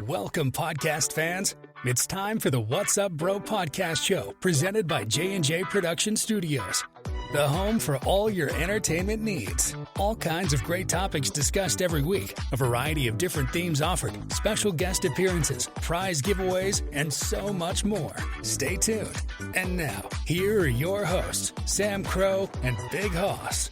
Welcome, podcast fans. It's time for the What's Up Bro podcast show presented by J&J Production Studios, the home for all your entertainment needs. All kinds of great topics discussed every week, a variety of different themes offered, special guest appearances, prize giveaways, and so much more. Stay tuned. And now, here are your hosts, Sam Crow and Big Hoss.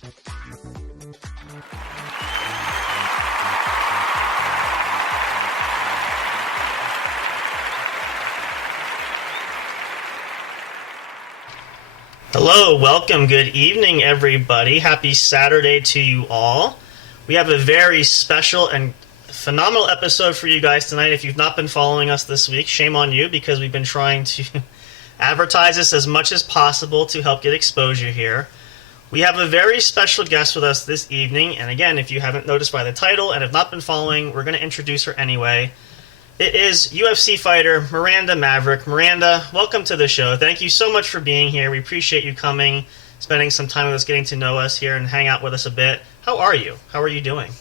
Hello, welcome, good evening, everybody. Happy Saturday to you all. We have a very special and phenomenal episode for you guys tonight. If you've not been following us this week, shame on you, because we've been trying to advertise this as much as possible to help get exposure here. We have a very special guest with us this evening, and again, if you haven't noticed by the title and have not been following, we're going to introduce her anyway. It is UFC fighter Miranda Maverick. Miranda, welcome to the show. Thank you so much for being here. We appreciate you coming, spending some time with us, getting to know us here and hang out with us a bit. How are you? How are you doing?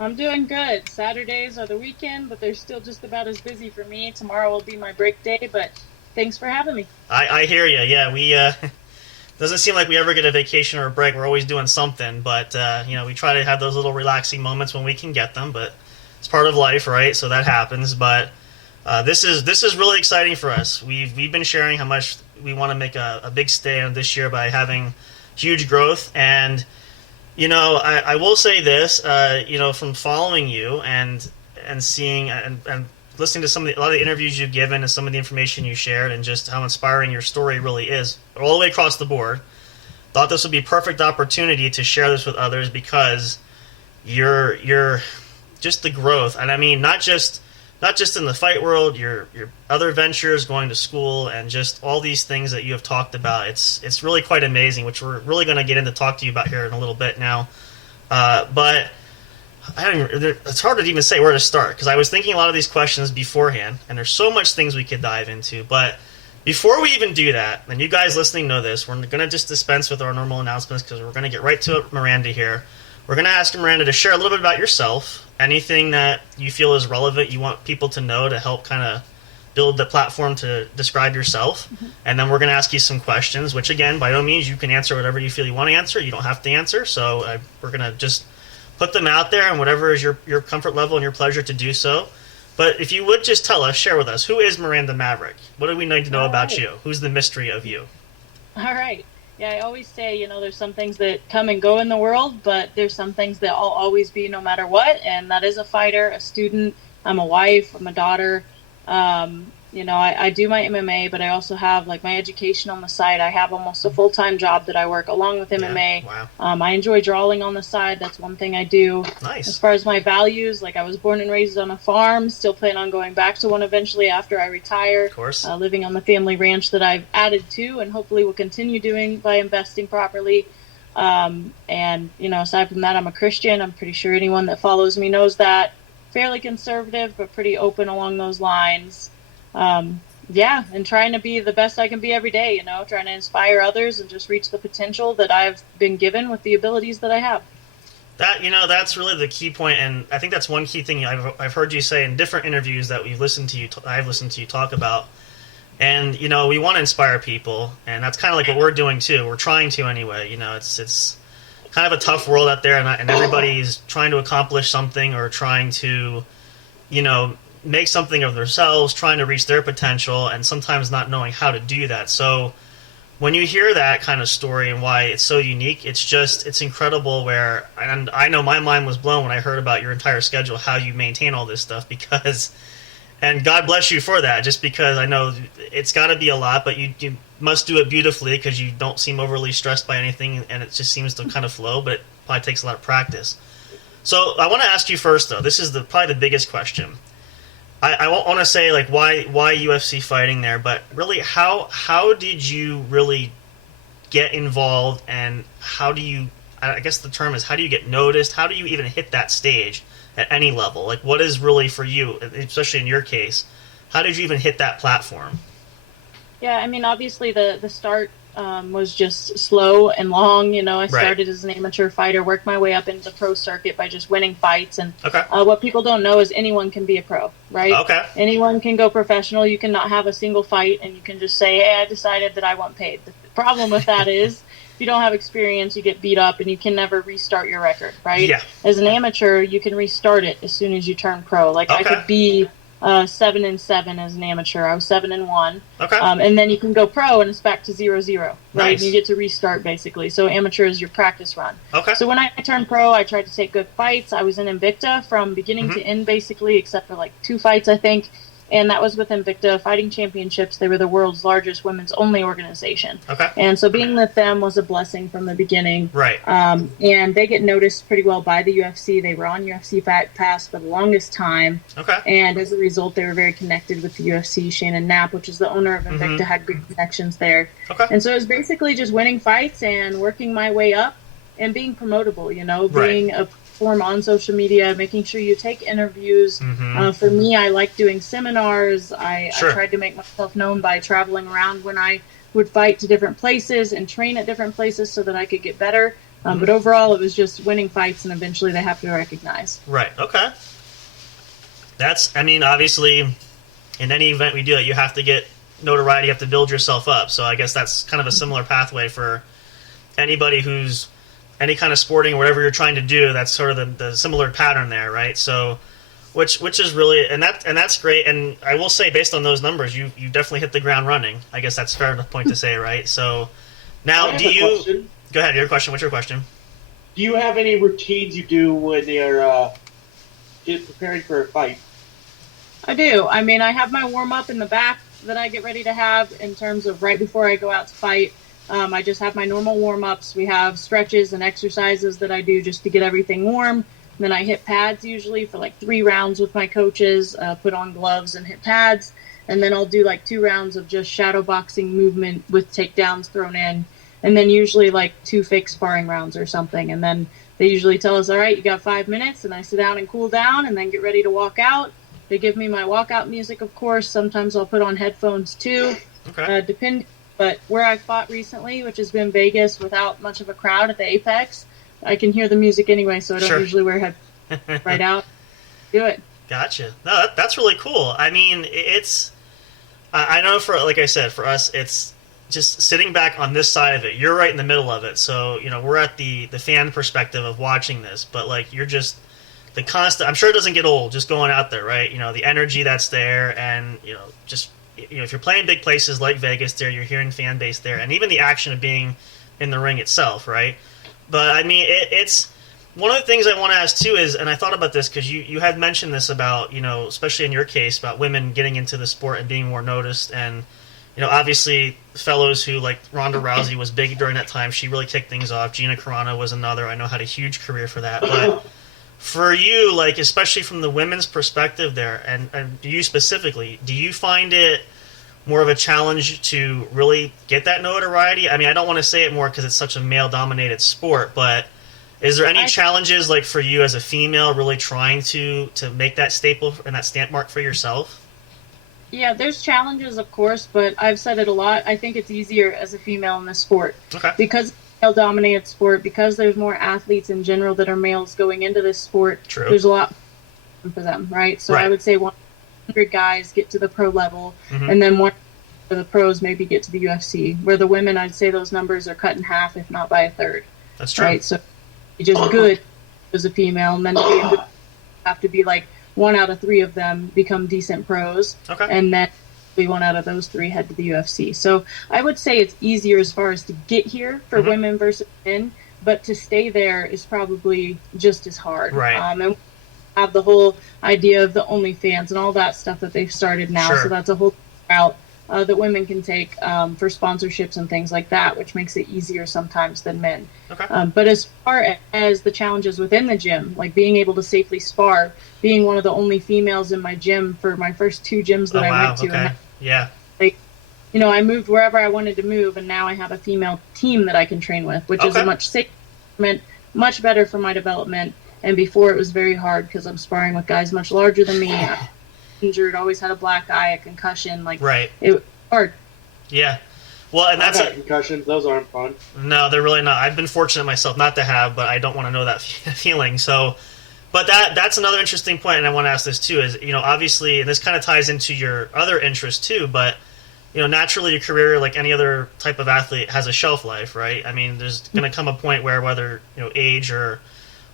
I'm doing good. Saturdays are the weekend, but they're still just about as busy for me. Tomorrow will be my break day, but thanks for having me. I hear you. Yeah, we doesn't seem like we ever get a vacation or a break. We're always doing something, but we try to have those little relaxing moments when we can get them, but it's part of life, right? So that happens, but this is really exciting for us. We've been sharing how much we want to make a big stand this year by having huge growth, and I will say this, from following you and seeing and listening to a lot of the interviews you've given and some of the information you shared and just how inspiring your story really is all the way across the board. Thought this would be a perfect opportunity to share this with others because you're just the growth, and I mean not just in the fight world, your other ventures, going to school, and just all these things that you have talked about. It's really quite amazing, which we're really going to get into talk to you about here in a little bit now. But it's hard to even say where to start because I was thinking a lot of these questions beforehand, and there's so much things we could dive into. But before we even do that, and you guys listening know this, we're going to just dispense with our normal announcements because we're going to get right to it, Miranda here. We're going to ask Miranda to share a little bit about yourself, anything that you feel is relevant, you want people to know to help kind of build the platform to describe yourself. Mm-hmm. And then we're going to ask you some questions, which again, by no means, you can answer whatever you feel you want to answer. You don't have to answer. So we're going to just put them out there, and whatever is your comfort level and your pleasure to do so. But if you would just tell us, share with us, who is Miranda Maverick? What do we need to know about you? Who's the mystery of you? All right. Yeah, I always say, there's some things that come and go in the world, but there's some things that I'll always be no matter what, and that is a fighter, a student. I'm a wife, I'm a daughter. I do my MMA, but I also have my education on the side. I have almost a full-time job that I work along with MMA. Yeah, wow. I enjoy drawing on the side. That's one thing I do. Nice. As far as my values, I was born and raised on a farm, still plan on going back to one eventually after I retire. Of course. Living on the family ranch that I've added to and hopefully will continue doing by investing properly. Aside from that, I'm a Christian. I'm pretty sure anyone that follows me knows that. Fairly conservative, but pretty open along those lines. And trying to be the best I can be every day, trying to inspire others and just reach the potential that I've been given with the abilities that I have. That's really the key point, and I think that's one key thing I've heard you say in different interviews that I've listened to you talk about. And, we want to inspire people, and that's kind of like what we're doing too. We're trying to anyway. It's kind of a tough world out there, and everybody's trying to accomplish something or trying to, make something of themselves, trying to reach their potential, and sometimes not knowing how to do that. So when you hear that kind of story and why it's so unique, it's incredible and I know my mind was blown when I heard about your entire schedule, how you maintain all this stuff, and God bless you for that, just because I know it's got to be a lot, but you must do it beautifully because you don't seem overly stressed by anything, and it just seems to kind of flow, but it probably takes a lot of practice. So I want to ask you first, though, this is probably the biggest question. I want to say why UFC fighting there, but really how did you really get involved, and how do you, I guess the term is, how do you get noticed? How do you even hit that stage at any level? What is really for you, especially in your case, how did you even hit that platform? Yeah, I mean, obviously the start was just slow and long. You know, I Right. started as an amateur fighter, worked my way up into the pro circuit by just winning fights. And Okay. what people don't know is anyone can be a pro, right? Okay. Anyone can go professional. You cannot have a single fight and you can just say, hey, I decided that I want paid. The problem with that is if you don't have experience, you get beat up and you can never restart your record, right? Yeah. As an amateur, you can restart it as soon as you turn pro. Like I Okay. could be 7-7 as an amateur. I was 7-1. Okay. And then you can go pro and it's back to 0-0, right? Nice. You get to restart basically. So amateur is your practice run. Okay. So when I turned pro, I tried to take good fights. I was in Invicta from beginning Mm-hmm. to end basically, except for like 2 fights, I think. And that was with Invicta Fighting Championships. They were the world's largest women's only organization. Okay. And so being with them was a blessing from the beginning. Right. And they get noticed pretty well by the UFC. They were on UFC Fight Pass for the longest time. Okay. And as a result, they were very connected with the UFC. Shannon Knapp, which is the owner of Invicta, had good connections there. Okay. And so it was basically just winning fights and working my way up and being promotable, you know, Right. being a platform on social media, making sure you take interviews. Mm-hmm. For me, I like doing seminars. I Sure. tried to make myself known by traveling around when I would fight to different places and train at different places so that I could get better. But overall, it was just winning fights, and eventually they have to recognize. Right. Okay. I mean, obviously, in any event we do that, you have to get notoriety, you have to build yourself up. So I guess that's kind of a similar pathway for anybody who's any kind of sporting or whatever you're trying to do. That's sort of the similar pattern there, right? So, which is really, and that's great. And I will say, based on those numbers, you definitely hit the ground running. I guess that's a fair point to say, right? So now, I have do a you? question. Go ahead. Your question. What's your question? Do you have any routines you do when you're preparing for a fight? I do. I mean, I have my warm-up in the back that I get ready to have in terms of right before I go out to fight. I just have my normal warm-ups. We have stretches and exercises that I do just to get everything warm. Then I hit pads usually for like 3 rounds with my coaches, put on gloves and hit pads. And then I'll do like 2 rounds of just shadow boxing movement with takedowns thrown in. And then usually like 2 fake sparring rounds or something. And then they usually tell us, all right, you got 5 minutes. And I sit down and cool down and then get ready to walk out. They give me my walkout music, of course. Sometimes I'll put on headphones too, Okay. But where I fought recently, which has been Vegas without much of a crowd at the Apex, I can hear the music anyway, so I don't Sure. usually wear headphones right out. Do it. Gotcha. No, that's really cool. I mean, I know like I said, for us, it's just sitting back on this side of it. You're right in the middle of it. So, you know, we're at the fan perspective of watching this, but like you're just the constant, I'm sure it doesn't get old just going out there, right? You know, the energy that's there and, you know, just, you know, if you're playing big places like Vegas there, you're hearing fan base there and even the action of being in the ring itself, right? But I mean, it's one of the things I want to ask too is, and I thought about this because you had mentioned this about, you know, especially in your case about women getting into the sport and being more noticed. And, you know, obviously fellows who like Ronda Rousey was big during that time. She really kicked things off. Gina Carano was another. I know had a huge career for that. But for you, like, especially from the women's perspective there, and you specifically, do you find it more of a challenge to really get that notoriety? I mean, I don't want to say it more because it's such a male-dominated sport, but is there any challenges, like, for you as a female really trying to make that staple and that stamp mark for yourself? Yeah, there's challenges, of course, but I've said it a lot. I think it's easier as a female in this sport. Okay. Because it's a male-dominated sport, because there's more athletes in general that are males going into this sport, True. there's a lot for them, right? So Right. I would say 100 guys get to the pro level, Mhm. and then 1 for the pros maybe get to the UFC. Where the women, I'd say those numbers are cut in half, if not by a third. That's true. Right? So you're just good as a female, and then you have to be like 1 out of 3 of them become decent pros, Okay. and then 1 out of those 3 head to the UFC. So I would say it's easier as far as to get here for Mhm. women versus men, but to stay there is probably just as hard. Right. And have the whole idea of the OnlyFans and all that stuff that they've started now. Sure. So that's a whole route that women can take for sponsorships and things like that, which makes it easier sometimes than men. Okay. But as far as the challenges within the gym, like being able to safely spar, being one of the only females in my gym for my first 2 gyms that Oh, I wow. went to, Okay. and Yeah. you know, I moved wherever I wanted to move, and now I have a female team that I can train with, which is Okay. a much safer, much better for my development. And before it was very hard because I'm sparring with guys much larger than me. Injured, always had a black eye, a concussion. Like, Right. it was hard. Yeah. Well, and I've that's had concussions. Those aren't fun. no, they're really not. I've been fortunate myself not to have, but I don't want to know that feeling. So, but that's another interesting point, and I want to ask this too. Is obviously, and this kind of ties into your other interest too, but naturally, your career, like any other type of athlete, has a shelf life, right? I mean, there's going to come a point where whether age or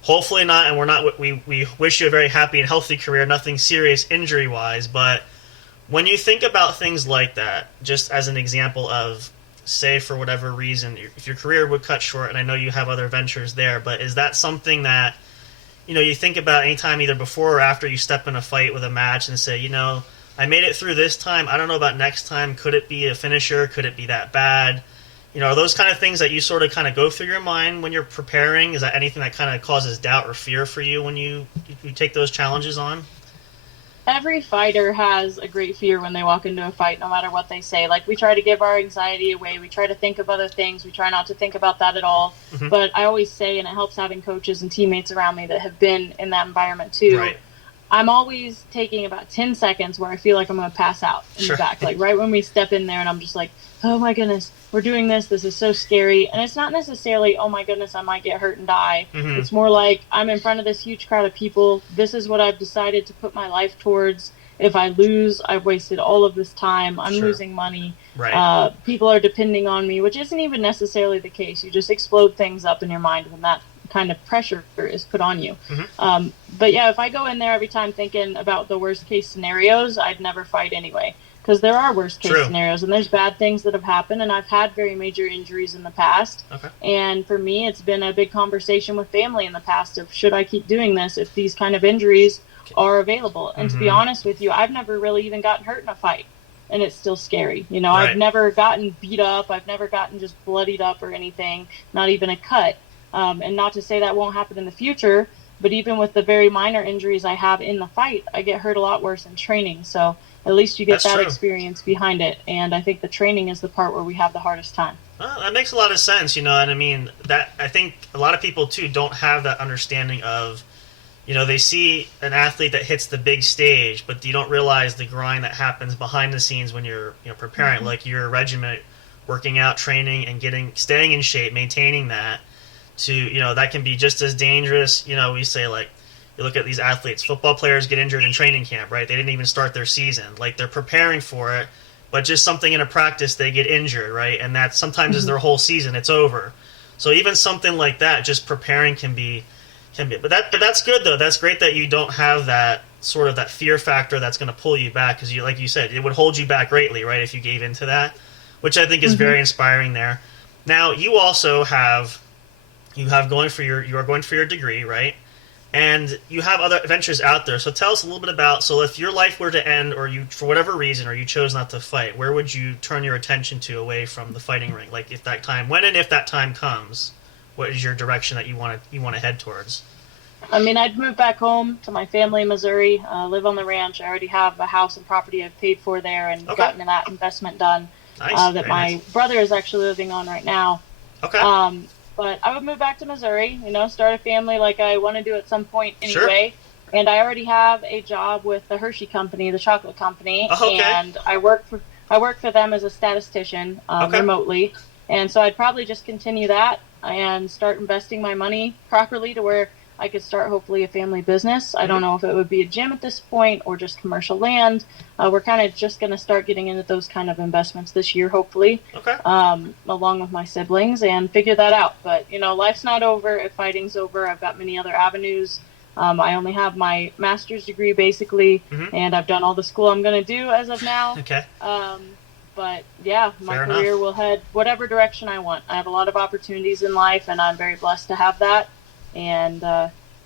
hopefully not, and we're not. We wish you a very happy and healthy career, nothing serious injury wise, but when you think about things like that, just as an example of, say, for whatever reason, if your career would cut short, and I know you have other ventures there, but is that something that, you think about anytime either before or after you step in a fight with a match and say, I made it through this time, I don't know about next time, could it be a finisher, could it be that bad? Are those kind of things that you sort of kind of go through your mind when you're preparing? Is that anything that kind of causes doubt or fear for you when you take those challenges on? Every fighter has a great fear when they walk into a fight, no matter what they say. Like, we try to give our anxiety away. We try to think of other things. We try not to think about that at all. Mm-hmm. But I always say, and it helps having coaches and teammates around me that have been in that environment too, right. I'm always taking about 10 seconds where I feel like I'm going to pass out in the back. Like, right when we step in there and I'm just like, oh my goodness, we're doing this. This is so scary. And it's not necessarily, oh my goodness, I might get hurt and die. Mm-hmm. It's more like, I'm in front of this huge crowd of people. This is what I've decided to put my life towards. If I lose, I've wasted all of this time. I'm losing money. Right. People are depending on me, which isn't even necessarily the case. You just explode things up in your mind when that kind of pressure is put on you. Mm-hmm. But yeah, if I go in there every time thinking about the worst case scenarios, I'd never fight anyway. Because there are worst case scenarios, and there's bad things that have happened, and I've had very major injuries in the past. Okay. And for me, it's been a big conversation with family in the past of, should I keep doing this if these kind of injuries are available? And to be honest with you, I've never really even gotten hurt in a fight, and it's still scary. I've never gotten beat up. I've never gotten just bloodied up or anything, not even a cut. And not to say that won't happen in the future, but even with the very minor injuries I have in the fight, I get hurt a lot worse in training. So at least you get that experience behind it. And I think the training is the part where we have the hardest time. Well, that makes a lot of sense, and I mean, that I think a lot of people too don't have that understanding of, they see an athlete that hits the big stage, but you don't realize the grind that happens behind the scenes when you're preparing, mm-hmm. like your regiment, working out, training, and staying in shape, maintaining that. That can be just as dangerous. We say, like, you look at these athletes, football players get injured in training camp, right? They didn't even start their season. Like, they're preparing for it, but just something in a practice, they get injured, right? And that sometimes is their whole season. It's over. So even something like that, just preparing can be. But that's good, though. That's great that you don't have that sort of that fear factor that's going to pull you back, because like you said, it would hold you back greatly, right, if you gave into that, which I think is very inspiring there. Now, you also you are going for your degree, right? And you have other ventures out there. So tell us a little bit about, so if your life were to end, or you, for whatever reason, or you chose not to fight, where would you turn your attention to away from the fighting ring? Like, if that time comes, what is your direction that you want to head towards? I mean, I'd move back home to my family in Missouri, live on the ranch. I already have a house and property I've paid for there and gotten that investment done. Nice. That my brother is actually living on right now. Okay. But I would move back to Missouri, start a family like I want to do at some point anyway. Sure. And I already have a job with the Hershey Company, the chocolate company, and I work for them as a statistician remotely. And so I'd probably just continue that and start investing my money properly to where I could start hopefully a family business. I don't know if it would be a gym at this point or just commercial land. We're kind of just going to start getting into those kind of investments this year, hopefully, along with my siblings, and figure that out. But, life's not over if fighting's over. I've got many other avenues. I only have my master's degree, basically, and I've done all the school I'm going to do as of now. Okay. But, yeah, my career will head whatever direction I want. I have a lot of opportunities in life, and I'm very blessed to have that. And,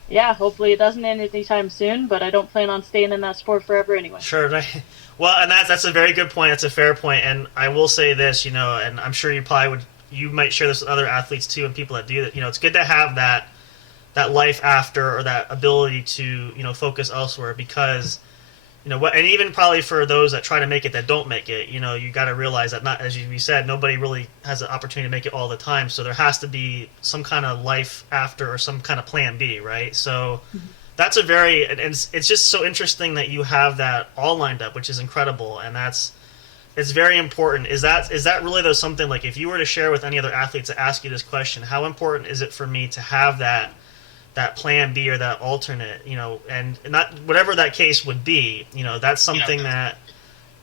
hopefully it doesn't end anytime soon, but I don't plan on staying in that sport forever anyway. Sure. Well, and that's a very good point. That's a fair point. And I will say this, and I'm sure you might share this with other athletes too, and people that do that. It's good to have that life after, or that ability to, focus elsewhere, because, and even probably for those that try to make it that don't make it, you got to realize that, not, as you said, nobody really has the opportunity to make it all the time. So there has to be some kind of life after, or some kind of plan B, right? So that's and it's just so interesting that you have that all lined up, which is incredible. And that's it's very important. Is that really though something like if you were to share with any other athletes to ask you this question, how important is it for me to have that plan B or that alternate, and not whatever that case would be, that's something that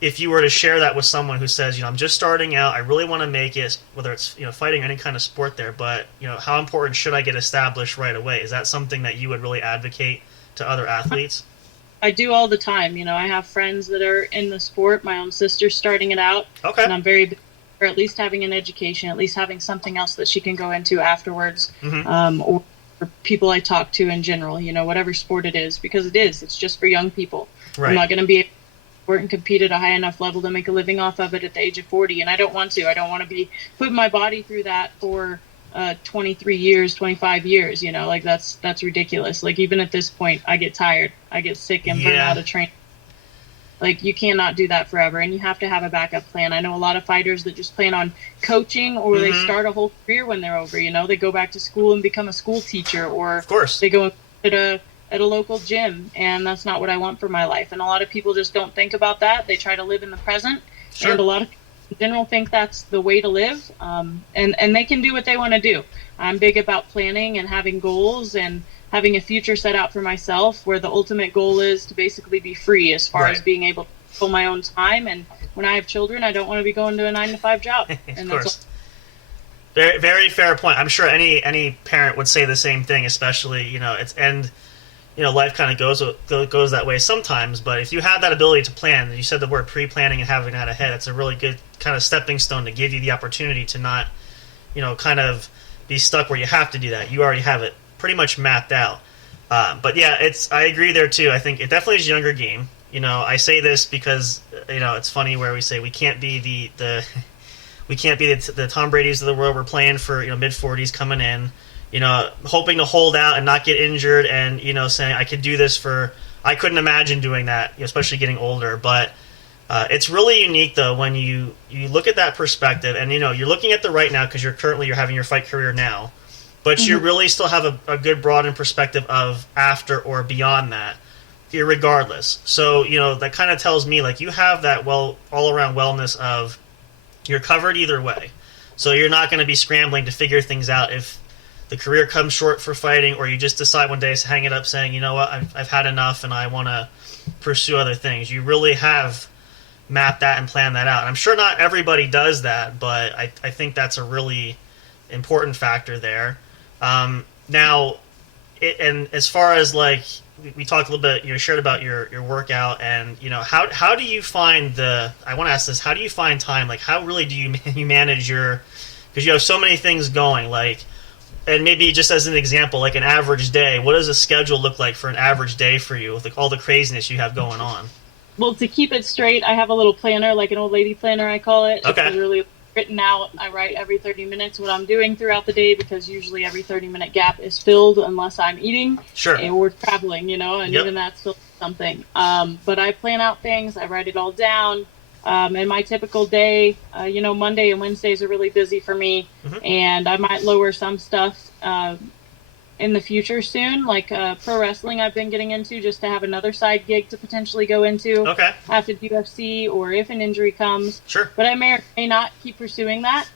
if you were to share that with someone who says, I'm just starting out, I really want to make it, whether it's, fighting or any kind of sport there, but, how important should I get established right away? Is that something that you would really advocate to other athletes? I do all the time. I have friends that are in the sport. My own sister's starting it out. Okay. And I'm very big for at least having an education, at least having something else that she can go into afterwards, or for people I talk to in general, whatever sport it is, because it's just for young people. Right. I'm not going to be able to sport and compete at a high enough level to make a living off of it at the age of 40, and I don't want to. I don't want to be putting my body through that for 23 years, 25 years, that's ridiculous. Like, even at this point, I get tired, I get sick and burn out of training. Like, you cannot do that forever, and you have to have a backup plan. I know a lot of fighters that just plan on coaching, or they start a whole career when they're over, they go back to school and become a school teacher, or of course they go at a local gym, and that's not what I want for my life. And a lot of people just don't think about that. They try to live in the present, and a lot of people in general think that's the way to live, and they can do what they want to do. I'm big about planning and having goals and having a future set out for myself, where the ultimate goal is to basically be free as far as being able to control my own time. And when I have children, I don't want to be going to a 9-to-5 job. Of course. Very, very fair point. I'm sure any parent would say the same thing, especially, life kind of goes that way sometimes, but if you have that ability to plan, and you said the word pre-planning and having that ahead, it's a really good kind of stepping stone to give you the opportunity to not, kind of be stuck where you have to do that. You already have it pretty much mapped out. But yeah, I agree there too. I think it definitely is a younger game. I say this because, it's funny where we say we can't be the we can't be the Tom Brady's of the world. We're playing for, mid-40s coming in, hoping to hold out and not get injured, and, saying I could do this I couldn't imagine doing that, especially getting older. But it's really unique, though, when you look at that perspective, and, you're looking at the right now because you're having your fight career now, but you really still have a good broadened perspective of after or beyond that, irregardless. So, that kind of tells me, like, you have that all-around wellness of you're covered either way. So you're not going to be scrambling to figure things out if the career comes short for fighting, or you just decide one day to hang it up saying, you know what, I've had enough and I want to pursue other things. You really have mapped that and planned that out. And I'm sure not everybody does that, but I think that's a really important factor there. Now, and as far as, like, we talked a little bit, shared about your workout, and, how do you find I want to ask this, how do you find time? Like, how really do you manage because you have so many things going, like, and maybe just as an example, like an average day, what does a schedule look like for an average day for you with, like, all the craziness you have going on? Well, to keep it straight, I have a little planner, like an old lady planner, I call it. Okay. It's really written out. I write every 30 minutes what I'm doing throughout the day, because usually every 30-minute gap is filled unless I'm eating or traveling, and even that's still something. But I plan out things. I write it all down. And my typical day, Monday and Wednesdays are really busy for me, and I might lower some stuff in the future soon, like pro wrestling I've been getting into just to have another side gig to potentially go into after UFC, or if an injury comes. Sure. But I may or may not keep pursuing that.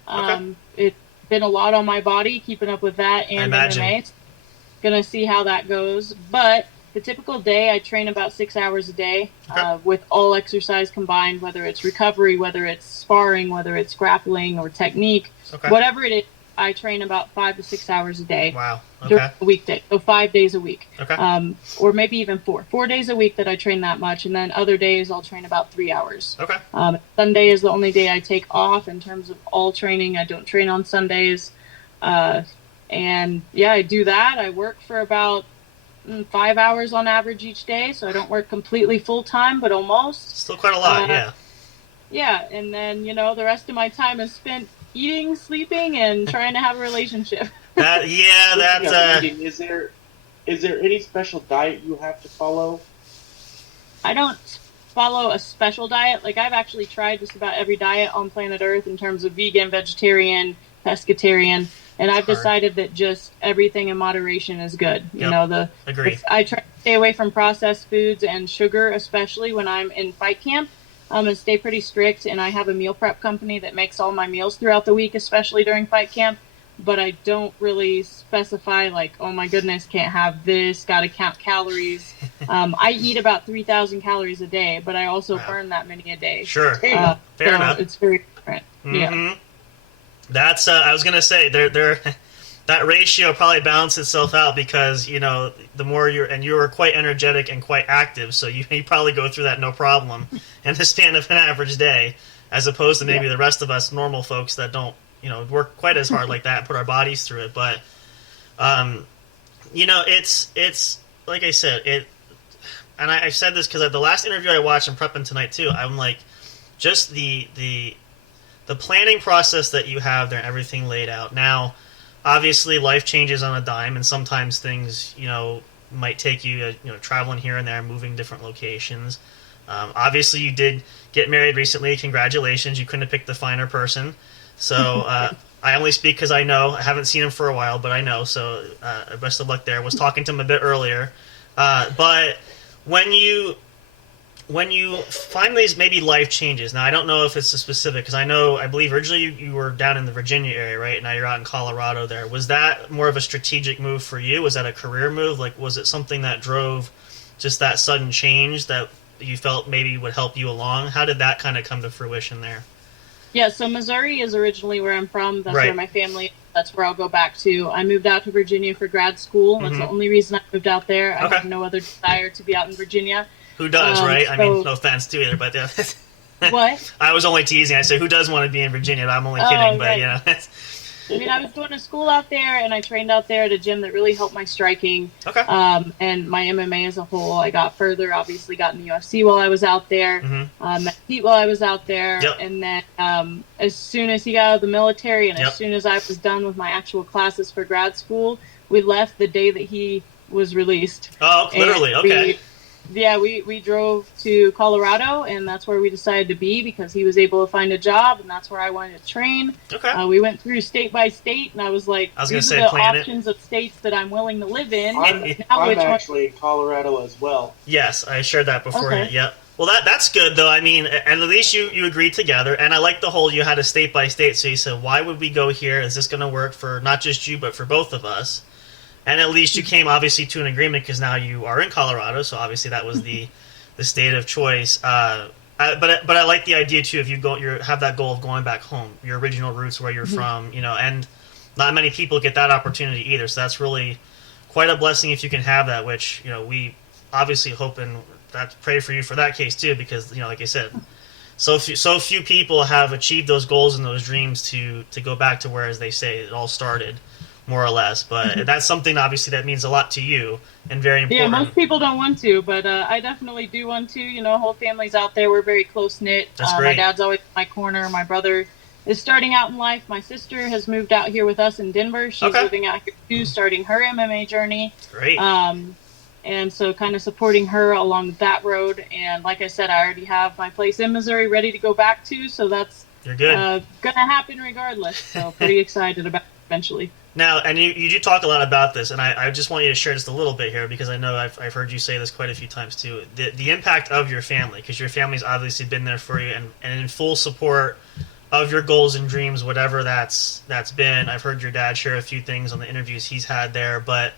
It's been a lot on my body, keeping up with that and MMA. Gonna see how that goes. But the typical day, I train about 6 hours a day with all exercise combined, whether it's recovery, whether it's sparring, whether it's grappling or technique, whatever it is. I train about 5 to 6 hours a day. Wow. During a weekday, so 5 days a week. Okay. Or maybe even 4 days a week that I train that much, and then other days I'll train about 3 hours. Okay. Sunday is the only day I take off in terms of all training. I don't train on Sundays. And yeah, I do that. I work for about 5 hours on average each day, so I don't work completely full time, but almost. Still quite a lot, yeah. Yeah, and then, the rest of my time is spent eating, sleeping, and trying to have a relationship. Is there any special diet you have to follow? I don't follow a special diet. Like, I've actually tried just about every diet on planet Earth in terms of vegan, vegetarian, pescatarian, and I've decided that just everything in moderation is good. Agree. I try to stay away from processed foods and sugar, especially when I'm in fight camp. and stay pretty strict. And I have a meal prep company that makes all my meals throughout the week, especially during fight camp. But I don't really specify like, oh my goodness, can't have this, got to count calories. I eat about 3,000 calories a day, but I also burn that many a day. Sure. Fair enough. It's very different. Yeah. That's, I was going to say, that ratio probably balances itself out because, you know, the more you're quite energetic and quite active, so you probably go through that no problem in the span of an average day, as opposed to maybe the rest of us normal folks that don't, you know, work quite as hard like that and put our bodies through it. But, you know, it's like I said, and I've said this because the last interview I watched and prepping tonight too, I'm like, just the planning process that you have there and everything laid out. Now, obviously, life changes on a dime, and sometimes things, you know, might take you, you know, traveling here and there, moving different locations. Obviously, you did get married recently. Congratulations. You couldn't have picked a finer person. So I only speak because I know. I haven't seen him for a while, but I know. So best of luck there. Was talking to him a bit earlier. But when you find these maybe life changes, now I don't know if it's a specific, because I believe originally you were down in the Virginia area, right? Now you're out in Colorado there. Was that more of a strategic move for you? Was that a career move? Like, was it something that drove just that sudden change that you felt maybe would help you along? How did that kind of come to fruition there? Yeah, so Missouri is originally where I'm from. That's where my family, that's where I'll go back to. I moved out to Virginia for grad school. That's the only reason I moved out there. I have no other desire to be out in Virginia. Who does, right? I mean, no offense to either, but what? I was only teasing. I said, who does want to be in Virginia? I'm only kidding, but you know. I mean, I was going to school out there, and I trained out there at a gym that really helped my striking. Okay. And my MMA as a whole. I got further, obviously got in the UFC while I was out there, met Pete while I was out there, and then as soon as he got out of the military and as soon as I was done with my actual classes for grad school, we left the day that he was released. Oh, literally, okay. We drove to Colorado, and that's where we decided to be because he was able to find a job, and that's where I wanted to train. Okay. We went through state by state, and I was like, these are the options of states that I'm willing to live in. I'm actually in Colorado as well. Yes, I shared that beforehand. Okay. Yep. Well, that's good, though. I mean, and at least you agreed together, and I like the whole you had a state by state, so you said, why would we go here? Is this going to work for not just you, but for both of us? And at least you came, obviously, to an agreement because now you are in Colorado, so obviously that was the state of choice. But I like the idea, too, if you have that goal of going back home, your original roots, where you're from, you know, and not many people get that opportunity either, so that's really quite a blessing if you can have that, which, you know, we obviously hope and pray for you for that case, too, because, you know, like I said, so few people have achieved those goals and those dreams to go back to where, as they say, it all started. More or less, but that's something obviously that means a lot to you and very important. Yeah, most people don't want to, but I definitely do want to. You know, whole family's out there. We're very close knit. That's great. My dad's always in my corner. My brother is starting out in life. My sister has moved out here with us in Denver. She's moving out here too, starting her MMA journey. Great. And so kind of supporting her along that road. And like I said, I already have my place in Missouri ready to go back to, so that's going to happen regardless. So pretty excited about it eventually. Now, and you do talk a lot about this, and I just want you to share just a little bit here because I know I've heard you say this quite a few times too. The impact of your family, because your family's obviously been there for you and in full support of your goals and dreams, whatever that's been. I've heard your dad share a few things on the interviews he's had there, but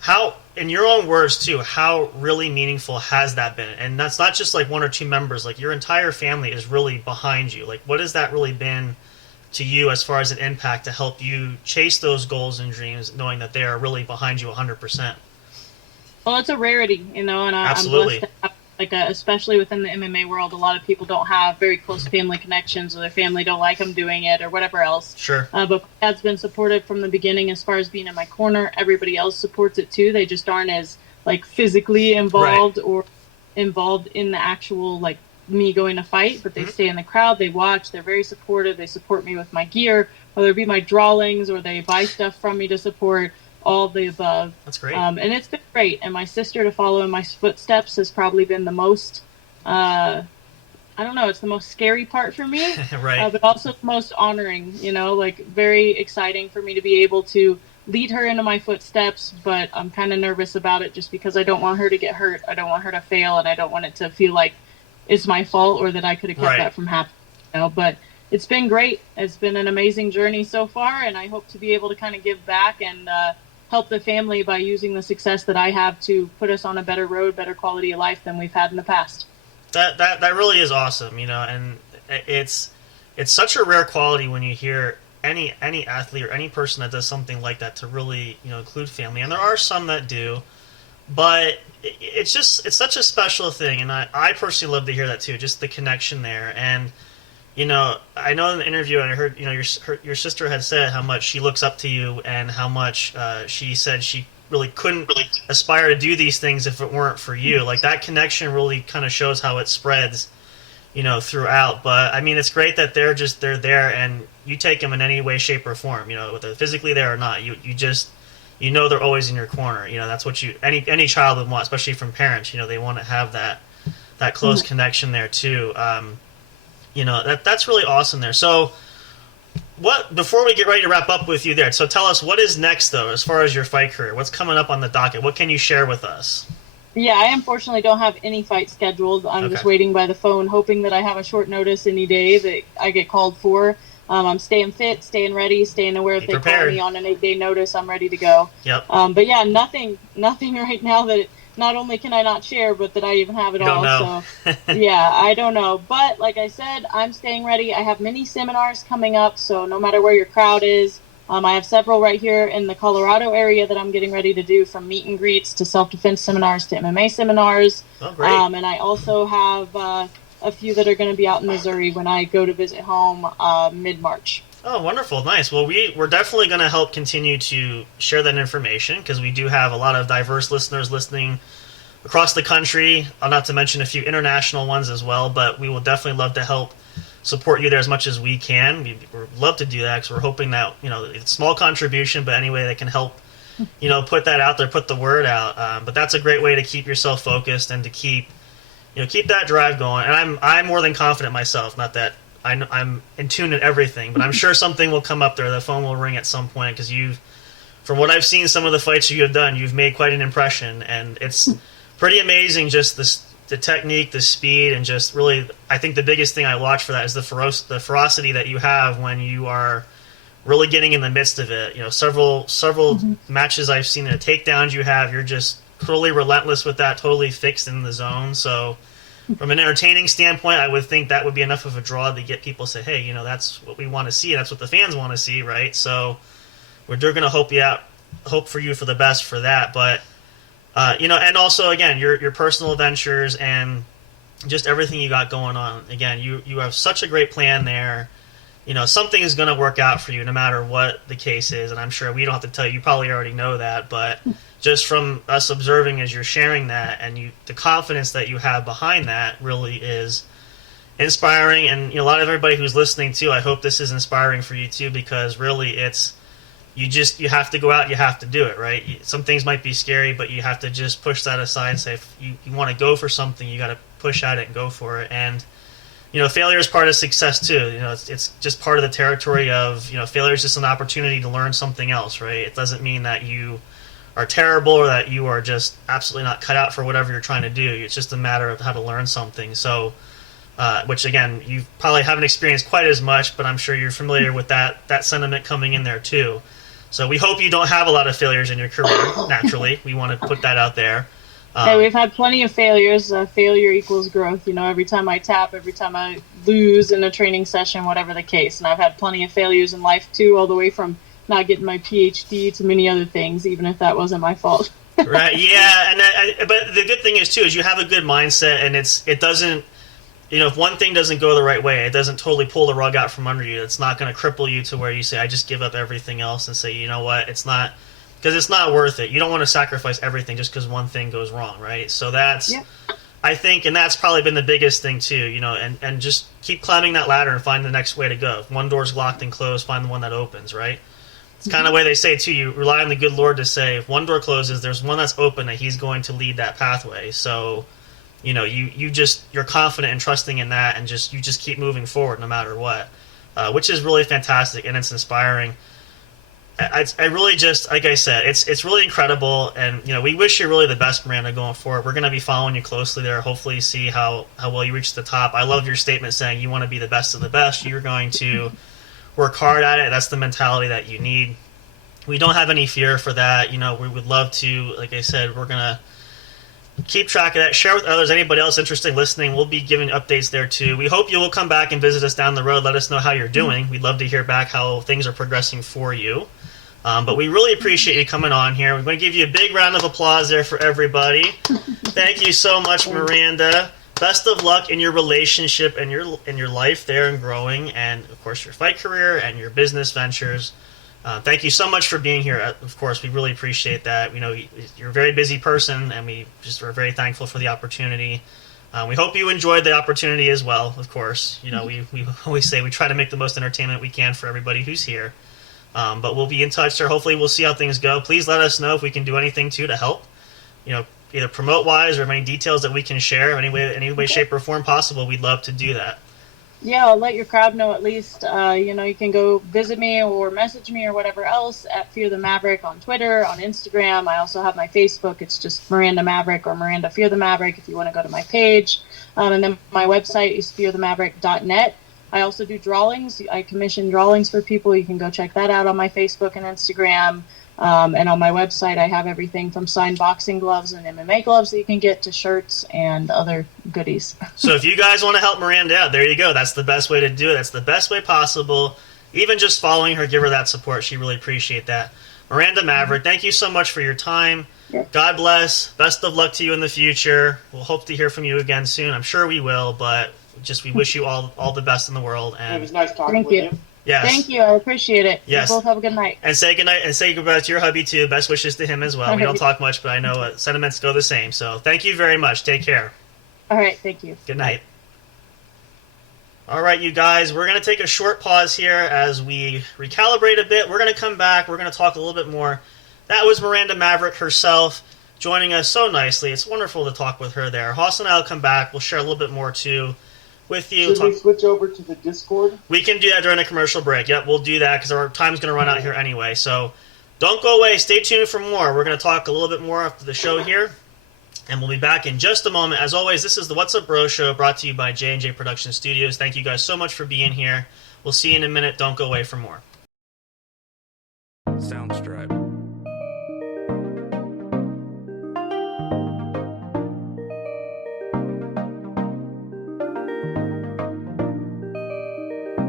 how, in your own words too, how really meaningful has that been? And that's not just like one or two members, like your entire family is really behind you. Like, what has that really been to you as far as an impact to help you chase those goals and dreams, knowing that they are really behind you 100%? Well, it's a rarity, you know, and I'm blessed to have, especially within the MMA world, a lot of people don't have very close family connections, or their family don't like them doing it, or whatever else. Sure. But my dad's been supportive from the beginning as far as being in my corner. Everybody else supports it too. They just aren't as physically involved or involved in the actual me going to fight, but they stay in the crowd, they watch, they're very supportive, they support me with my gear, whether it be my drawings or they buy stuff from me to support, all of the above. That's great. And it's been great. And my sister to follow in my footsteps has probably been the most, I don't know, it's the most scary part for me, right. But also the most honoring, you know, very exciting for me to be able to lead her into my footsteps, but I'm kind of nervous about it just because I don't want her to get hurt, I don't want her to fail, and I don't want it to feel like it's my fault or that I could have kept Right. that from happening. But it's been great. It's been an amazing journey so far, and I hope to be able to kind of give back and help the family by using the success that I have to put us on a better road, better quality of life than we've had in the past. That really is awesome, and it's such a rare quality when you hear any athlete or any person that does something like that to really include family. And there are some that do, but it's such a special thing, and I personally love to hear that too, just the connection there. And I know in the interview, and I heard your sister had said how much she looks up to you, and how much she said she really couldn't aspire to do these things if it weren't for you. Like, that connection really kind of shows how it spreads throughout. But I mean, it's great that they're there, and you take them in any way, shape, or form. Whether they're physically there or not, you just they're always in your corner. That's what any child would want, especially from parents. They want to have that close connection there too. That's really awesome there. So, before we get ready to wrap up with you there, so tell us what is next though, as far as your fight career. What's coming up on the docket? What can you share with us? Yeah, I unfortunately don't have any fights scheduled. I'm just waiting by the phone, hoping that I have a short notice any day that I get called for. I'm staying fit, staying ready, staying aware if they call me on an 8-day notice, I'm ready to go. Yep. But yeah, nothing right now that not only can I not share, but that I even have it all. Know. So yeah, I don't know. But like I said, I'm staying ready. I have many seminars coming up, so no matter where your crowd is, I have several right here in the Colorado area that I'm getting ready to do, from meet and greets to self-defense seminars to MMA seminars. Oh, great. And I also have a few that are going to be out in Missouri when I go to visit home mid-March. Oh, wonderful. Nice. Well, we're definitely going to help continue to share that information, because we do have a lot of diverse listeners listening across the country, not to mention a few international ones as well, but we will definitely love to help support you there as much as we can. We'd love to do that, because we're hoping that, it's a small contribution, but any way that can help, put that out there, put the word out. But that's a great way to keep yourself focused and to keep that drive going. And I'm more than confident myself, not that I'm in tune at everything, but I'm sure something will come up there. The phone will ring at some point, because from what I've seen, some of the fights you have done, you've made quite an impression, and it's pretty amazing, just the technique, the speed, and just really, I think the biggest thing I watch for that is the ferocity that you have when you are really getting in the midst of it. Several matches I've seen, the takedowns you have, you're just totally relentless with that, totally fixed in the zone. So from an entertaining standpoint, I would think that would be enough of a draw to get people to say, hey, that's what we want to see. That's what the fans want to see, right? So we're going to hope for you for the best for that. But, and also, again, your personal ventures and just everything you got going on. Again, you have such a great plan there. Something is going to work out for you no matter what the case is. And I'm sure we don't have to tell you. You probably already know that. But just from us observing as you're sharing that, and the confidence that you have behind that really is inspiring. And a lot of everybody who's listening too, I hope this is inspiring for you too, because really you have to go out, you have to do it, right? Some things might be scary, but you have to just push that aside and say, if you want to go for something, you got to push at it and go for it. And failure is part of success too. It's just part of the territory of, failure is just an opportunity to learn something else, right? It doesn't mean that you are terrible or that you are just absolutely not cut out for whatever you're trying to do. It's just a matter of how to learn something. So, which again, you probably haven't experienced quite as much, but I'm sure you're familiar with that sentiment coming in there too. So we hope you don't have a lot of failures in your career, naturally. We want to put that out there. Hey, we've had plenty of failures. Failure equals growth. Every time I tap, every time I lose in a training session, whatever the case. And I've had plenty of failures in life too, all the way from not getting my PhD to many other things, even if that wasn't my fault. Right, yeah. But the good thing is too, is you have a good mindset, and it doesn't, if one thing doesn't go the right way, it doesn't totally pull the rug out from under you. It's not going to cripple you to where you say, I just give up everything else, and say, you know what, it's not, because it's not worth it. You don't want to sacrifice everything just because one thing goes wrong, right? So that's, I think, and that's probably been the biggest thing too, and just keep climbing that ladder and find the next way to go. If one door's locked and closed, find the one that opens, right? It's kind of the way they say too, you rely on the good Lord to say, if one door closes, there's one that's open, that he's going to lead that pathway. So, you're confident and trusting in that, and you just keep moving forward no matter what, which is really fantastic, and it's inspiring. I really just, like I said, it's really incredible, and we wish you really the best, Miranda, going forward. We're going to be following you closely there. Hopefully, see how well you reach the top. I love your statement saying you want to be the best of the best. You're going to work hard at it. That's the mentality that you need. We don't have any fear for that. We would love to, like I said, we're going to keep track of that. Share with others. Anybody else interested in listening, we'll be giving updates there too. We hope you will come back and visit us down the road. Let us know how you're doing. We'd love to hear back how things are progressing for you. But we really appreciate you coming on here. We're going to give you a big round of applause there for everybody. Thank you so much, Miranda. Best of luck in your relationship and your life there and growing, and of course your fight career and your business ventures. Thank you so much for being here. Of course, we really appreciate that. You're a very busy person, and we just are very thankful for the opportunity. We hope you enjoyed the opportunity as well, of course. We always say we try to make the most entertainment we can for everybody who's here. But we'll be in touch, sir. Hopefully we'll see how things go. Please let us know if we can do anything, too, to help. Either promote-wise or any details that we can share, any way, shape, or form possible. We'd love to do that. Yeah, I'll let your crowd know at least. You can go visit me or message me or whatever else at Fear the Maverick on Twitter, on Instagram. I also have my Facebook. It's just Miranda Maverick or Miranda Fear the Maverick if you want to go to my page. And then my website is fearthemaverick.net. I also do drawings. I commission drawings for people. You can go check that out on my Facebook and Instagram. And on my website, I have everything from signed boxing gloves and MMA gloves that you can get to shirts and other goodies. So if you guys want to help Miranda out, there you go. That's the best way to do it. That's the best way possible. Even just following her, give her that support. She really appreciate that. Miranda Maverick, thank you so much for your time. Yeah. God bless. Best of luck to you in the future. We'll hope to hear from you again soon. I'm sure we will, but we wish you all the best in the world. And it was nice talking with you. Yes. Thank you. I appreciate it. Yes. You both have a good night. And say goodnight and say goodbye to your hubby, too. Best wishes to him as well. We don't talk much, but I know sentiments go the same. So thank you very much. Take care. All right. Thank you. Good night. All right, you guys. We're going to take a short pause here as we recalibrate a bit. We're going to come back. We're going to talk a little bit more. That was Miranda Maverick herself joining us so nicely. It's wonderful to talk with her there. Haas and I will come back. We'll share a little bit more, too, with you. Should we switch over to the Discord? We can do that during a commercial break. Yep, we'll do that because our time's going to run out here anyway. So don't go away. Stay tuned for more. We're going to talk a little bit more after the show here, and we'll be back in just a moment. As always, this is the What's Up Bro Show brought to you by J&J Production Studios. Thank you guys so much for being here. We'll see you in a minute. Don't go away for more. Soundstripe.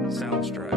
Soundstripe.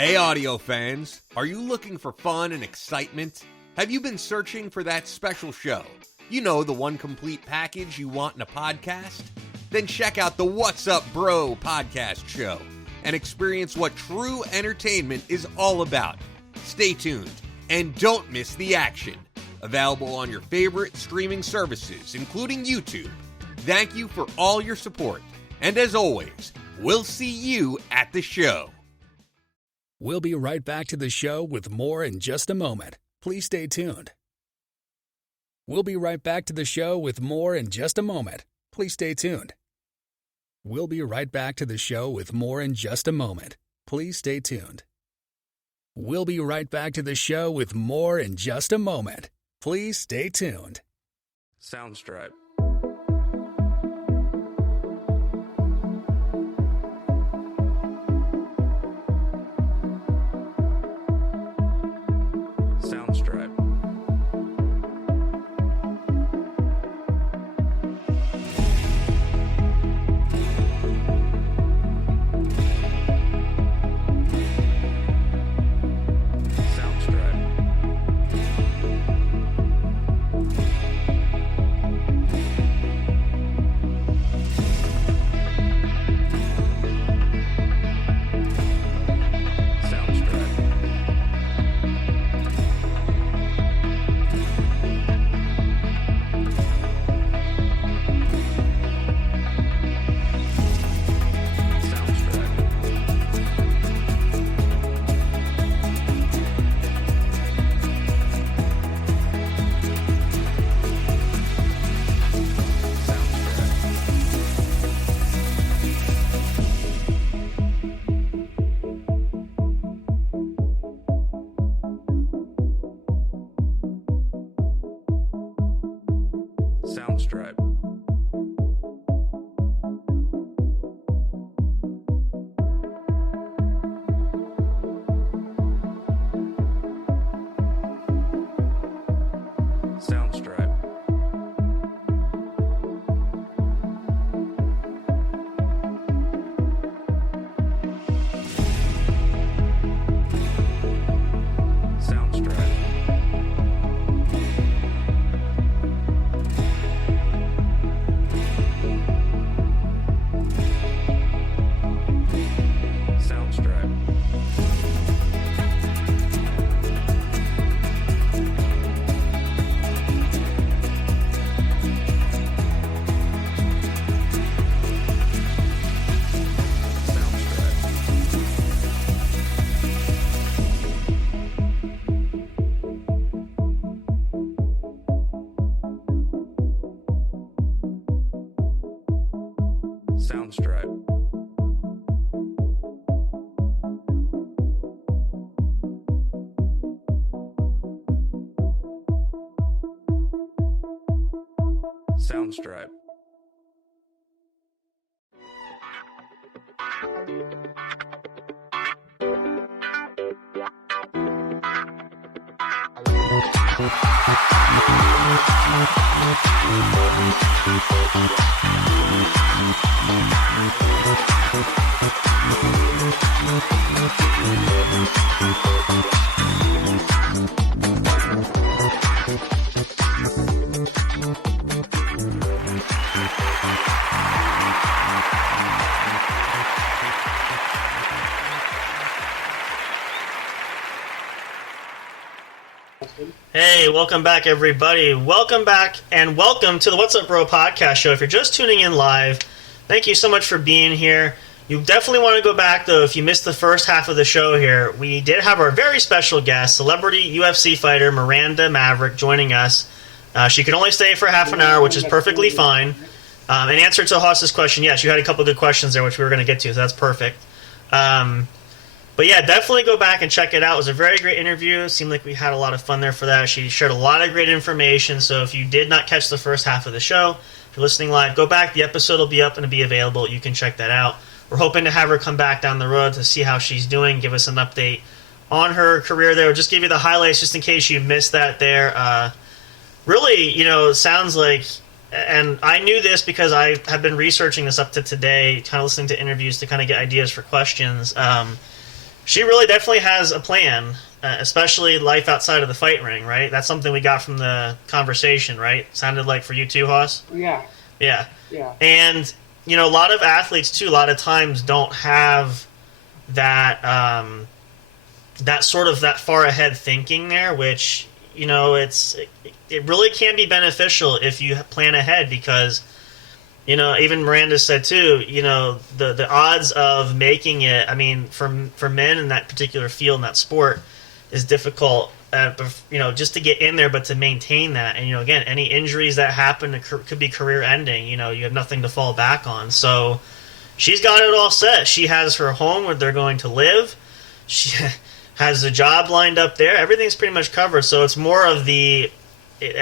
Hey audio fans, are you looking for fun and excitement? Have you been searching for that special show? You know, the one complete package you want in a podcast? Then check out the What's Up Bro podcast show and experience what true entertainment is all about. Stay tuned and don't miss the action. Available on your favorite streaming services, including YouTube. Thank you for all your support. And as always, we'll see you at the show. We'll be right back to the show with more in just a moment. Please stay tuned. We'll be right back to the show with more in just a moment. Please stay tuned. We'll be right back to the show with more in just a moment. Please stay tuned. We'll be right back to the show with more in just a moment. Please stay tuned. Soundstripe. Soundstripe. Soundstripe. Soundstripe. Soundstripe. Soundstripe. Soundstripe. Soundstripe. Hey, welcome back, everybody. Welcome back, and welcome to the What's Up Bro podcast show. If you're just tuning in live, thank you so much for being here. You definitely want to go back, though, if you missed the first half of the show here. We did have our very special guest, celebrity UFC fighter Miranda Maverick, joining us. She could only stay for half an hour, which is perfectly fine. In answer to Haas's question, yes, you had a couple good questions there, which we were going to get to, so that's perfect. But yeah, definitely go back and check it out. It was a very great interview. It seemed like we had a lot of fun there for that. She shared a lot of great information, so if you did not catch the first half of the show, if you're listening live, go back. The episode will be up and be available. You can check that out. We're hoping to have her come back down the road to see how she's doing, give us an update on her career there. We'll just give you the highlights just in case you missed that there. Really, it sounds like, and I knew this because I have been researching this up to today, kind of listening to interviews to kind of get ideas for questions. she really definitely has a plan, especially life outside of the fight ring, right? That's something we got from the conversation, right? Sounded like for you too, Hoss? Yeah. Yeah. Yeah. And, you know, a lot of athletes, too, a lot of times don't have that, that sort of that far ahead thinking there, which, you know, it really can be beneficial if you plan ahead because, you know, even Miranda said too, you know, the odds of making it, I mean, for men in that particular field, in that sport, is difficult, you know, just to get in there, but to maintain that. And, you know, again, any injuries that happen could be career ending. You know, you have nothing to fall back on. So she's got it all set. She has her home where they're going to live. She has a job lined up there. Everything's pretty much covered. So it's more of I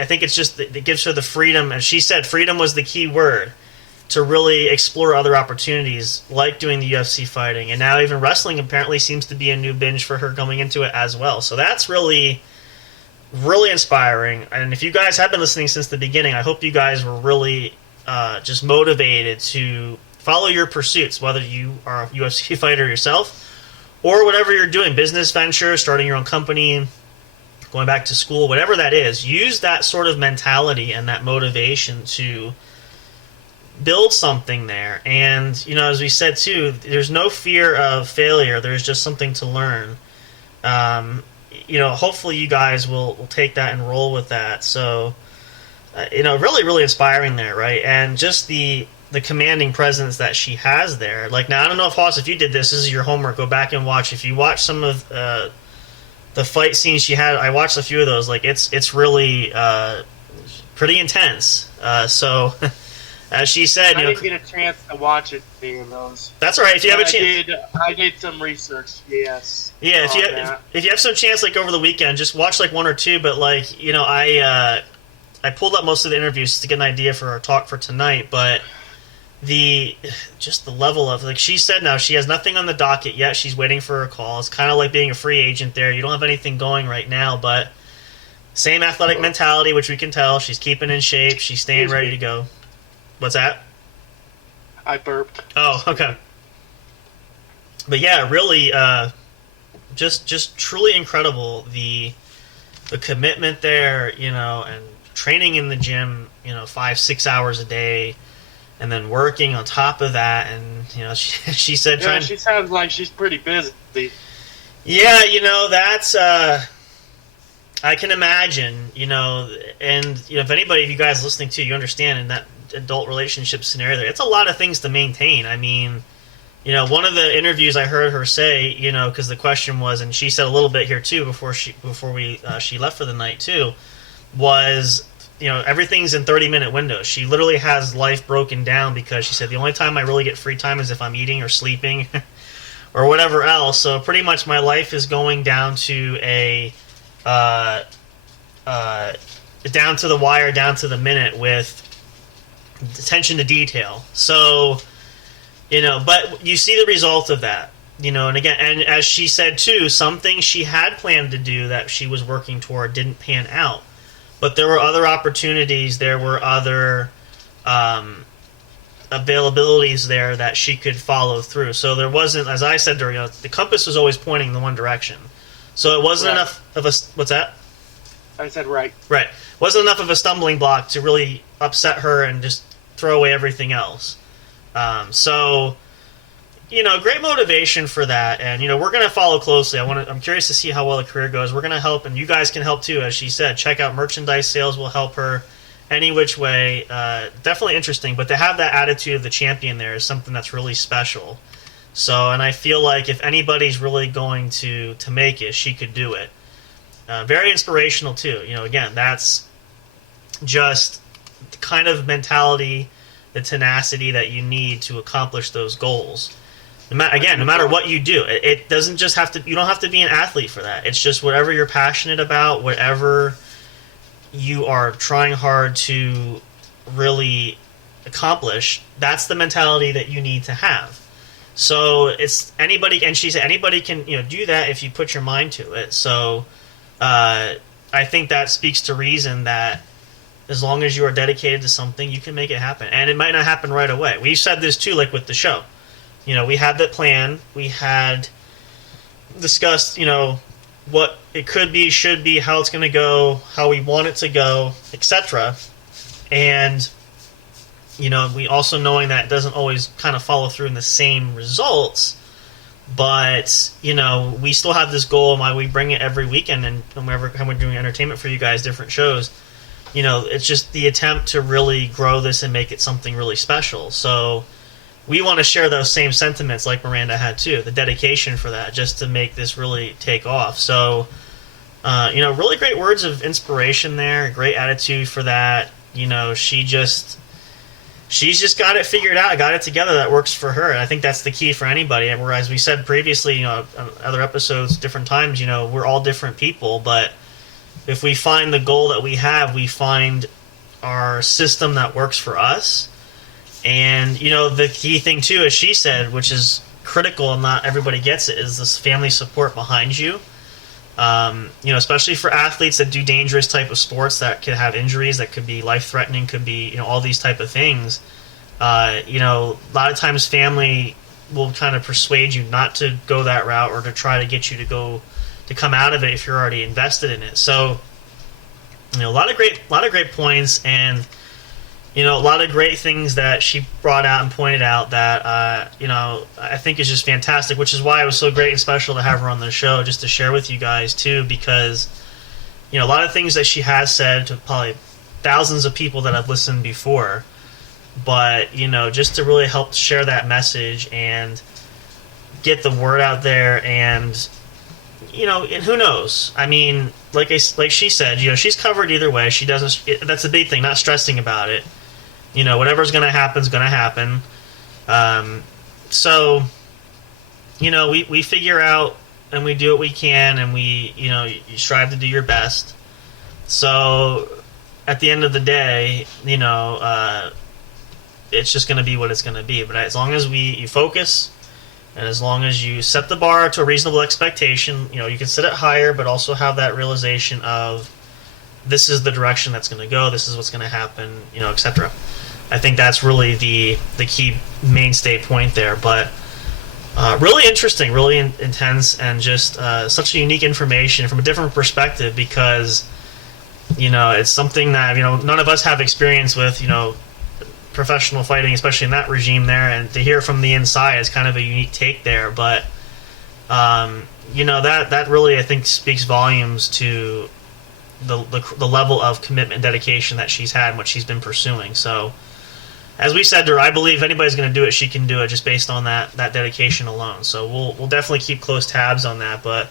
think it's just, it gives her the freedom. As she said, freedom was the key word, to really explore other opportunities like doing the UFC fighting. And now even wrestling apparently seems to be a new binge for her going into it as well. So that's really, really inspiring. And if you guys have been listening since the beginning, I hope you guys were really just motivated to follow your pursuits, whether you are a UFC fighter yourself or whatever you're doing, business venture, starting your own company, going back to school, whatever that is. Use that sort of mentality and that motivation to build something there. And, you know, as we said too, there's no fear of failure. There's just something to learn. You know, hopefully you guys will take that and roll with that. So, you know, really, really inspiring there, right? And just the commanding presence that she has there. Like, now, I don't know if, Hoss, if you did this is your homework, go back and watch. If you watch some of the fight scenes she had, I watched a few of those. Like, it's really pretty intense. So... As she said, I didn't get a chance to watch any of those. That's all right. If you have a chance, I did some research. Yes. Yeah, if you have some chance, like over the weekend, just watch like one or two. But like, you know, I pulled up most of the interviews to get an idea for our talk for tonight. But the level of, like she said, now she has nothing on the docket yet. She's waiting for a call. It's kind of like being a free agent there. You don't have anything going right now, but same athletic mentality, which we can tell. She's keeping in shape. She's staying ready to go. What's that? I burped. Oh, okay. But yeah, really, just truly incredible, the commitment there, you know, and training in the gym, you know, 5-6 hours a day, and then working on top of that, and you know, she said, she sounds like she's pretty busy. Yeah, you know, that's I can imagine, you know, and you know, if anybody of you guys listening to, you understand in that adult relationship scenario there, it's a lot of things to maintain. I mean, you know, one of the interviews I heard her say, you know, because the question was, and she said a little bit here too before she left for the night too, was, you know, everything's in 30-minute windows. She literally has life broken down because she said the only time I really get free time is if I'm eating or sleeping or whatever else. So pretty much my life is going down to a down to the wire, down to the minute with attention to detail. So, you know, but you see the result of that, you know, and again, and as she said too, something she had planned to do that she was working toward didn't pan out, but there were other opportunities, there were other availabilities there that she could follow through. So there wasn't, as I said to her, you know, the compass was always pointing in the one direction. So it wasn't enough of a, what's that? I said right. Right. Wasn't enough of a stumbling block to really upset her and just throw away everything else. So, you know, great motivation for that. And, you know, we're going to follow closely. I'm curious to see how well the career goes. We're going to help, and you guys can help too. As she said, check out merchandise sales will help her any which way. Definitely interesting. But to have that attitude of the champion there is something that's really special. So, and I feel like if anybody's really going to make it, she could do it. Very inspirational too. You know, again, that's just the kind of mentality, the tenacity that you need to accomplish those goals. No matter what you do, it doesn't just have to. You don't have to be an athlete for that. It's just whatever you're passionate about, whatever you are trying hard to really accomplish. That's the mentality that you need to have. So it's anybody, and she said anybody can, you know, do that if you put your mind to it. So I think that speaks to reason that as long as you are dedicated to something, you can make it happen. And it might not happen right away. We said this too, like with the show. You know, we had that plan. We had discussed, what it could be, should be, how it's going to go, how we want it to go, etc. And, we also knowing that it doesn't always kind of follow through in the same results, but, we still have this goal and why we bring it every weekend and whenever we're doing entertainment for you guys, different shows, it's just the attempt to really grow this and make it something really special. So we want to share those same sentiments like Miranda had too, the dedication for that, just to make this really take off. So, really great words of inspiration there, great attitude for that. She's just got it figured out, got it together, that works for her. And I think that's the key for anybody. Whereas we said previously, on other episodes, different times, we're all different people, but if we find the goal that we have, we find our system that works for us. And, the key thing, too, as she said, which is critical and not everybody gets it, is this family support behind you. Especially for athletes that do dangerous type of sports that could have injuries, that could be life-threatening, could be, all these type of things. A lot of times family will kind of persuade you not to go that route or to try to get you to come out of it if you're already invested in it. So, a lot of great points, and a lot of great things that she brought out and pointed out that, I think is just fantastic, which is why it was so great and special to have her on the show, just to share with you guys, too, because, a lot of things that she has said to probably thousands of people that have listened before, but, just to really help share that message and get the word out there and, and who knows? I mean, like she said, she's covered either way. She doesn't. That's the big thing. Not stressing about it. Whatever's going to happen is going to happen. So, we figure out and we do what we can, and we, you strive to do your best. So, at the end of the day, it's just going to be what it's going to be. But as long as you focus, and as long as you set the bar to a reasonable expectation, you can set it higher, but also have that realization of this is the direction that's going to go, this is what's going to happen, etc. I think that's really the key mainstay point there. But really interesting, really intense, and just such a unique information from a different perspective, because it's something that none of us have experience with, professional fighting, especially in that regime there, and to hear from the inside is kind of a unique take there. But that really, I think, speaks volumes to the level of commitment and dedication that she's had and what she's been pursuing. So, as we said to her, I believe if anybody's going to do it, she can do it, just based on that dedication alone. So we'll definitely keep close tabs on that. But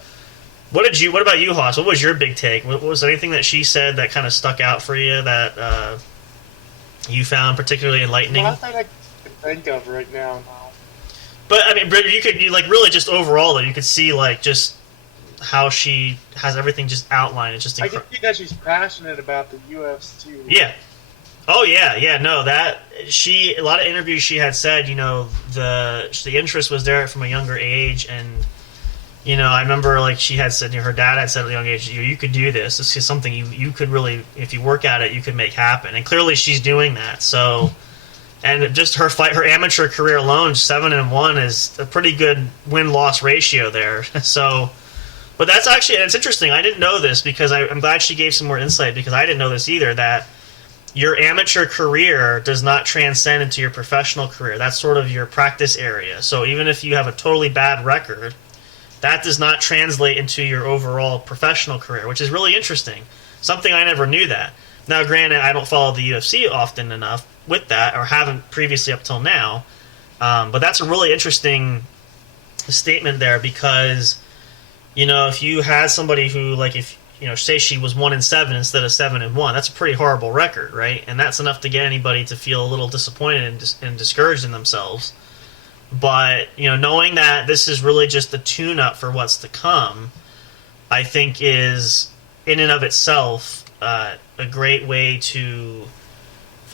what about you, Haas? What was your big take? Was there anything that she said that kind of stuck out for you that you found particularly enlightening? Nothing I can think of right now. No. But I mean, you could really just overall though, you could see just how she has everything just outlined. It's just incredible. I can see that she's passionate about the UFC. Yeah. Oh yeah. No, a lot of interviews she had said, the interest was there from a younger age, and I remember she had said, her dad had said at a young age, you could do this. This is something you could really, if you work at it, you could make happen. And clearly she's doing that. So, and just her amateur career alone, 7-1 is a pretty good win-loss ratio there. So, but it's interesting. I didn't know this, because I'm glad she gave some more insight, because I didn't know this either, that your amateur career does not transcend into your professional career. That's sort of your practice area. So even if you have a totally bad record, that does not translate into your overall professional career, which is really interesting. Something I never knew that. Now, granted, I don't follow the UFC often enough with that, or haven't previously up till now, but that's a really interesting statement there, because, if you had somebody who, say she was 1-7 instead of 7-1, that's a pretty horrible record, right? And that's enough to get anybody to feel a little disappointed and discouraged in themselves. But, knowing that this is really just the tune-up for what's to come, I think is, in and of itself, a great way to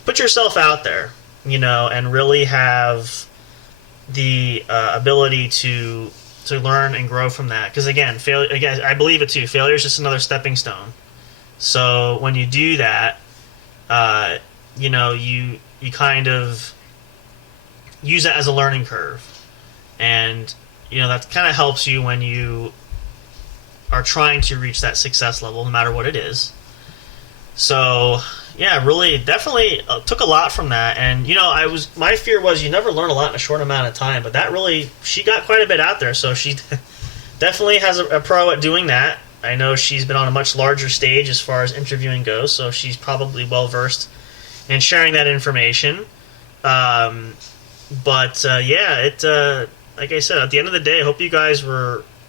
put yourself out there, and really have the ability to learn and grow from that. Because, again, I believe it too. Failure is just another stepping stone. So when you do that, you kind of use that as a learning curve, and that kind of helps you when you are trying to reach that success level, no matter what it is. So yeah, really, definitely took a lot from that. And my fear was you never learn a lot in a short amount of time, but that really, she got quite a bit out there. So she definitely has a pro at doing that. I know she's been on a much larger stage as far as interviewing goes, so she's probably well versed in sharing that information. Like I said, at the end of the day, I hope you guys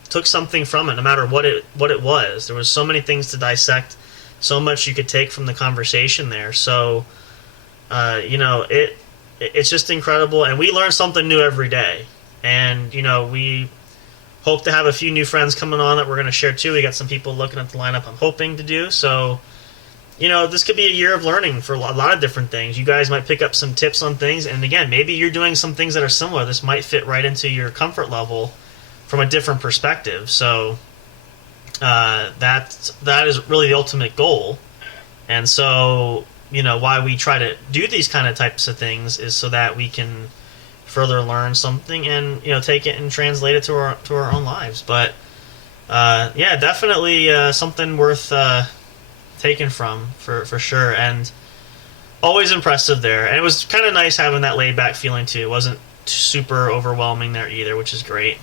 took something from it, no matter what it was. There was so many things to dissect, so much you could take from the conversation there. So, it's just incredible, and we learn something new every day. And we hope to have a few new friends coming on that we're going to share too. We got some people looking at the lineup I'm hoping to do. So, this could be a year of learning for a lot of different things. You guys might pick up some tips on things. And again, maybe you're doing some things that are similar. This might fit right into your comfort level from a different perspective. So that is really the ultimate goal. And so, why we try to do these kind of types of things is so that we can further learn something and take it and translate it to our own lives. But definitely something worth taken from for sure, and always impressive there. And it was kind of nice having that laid back feeling too. It wasn't super overwhelming there either, which is great.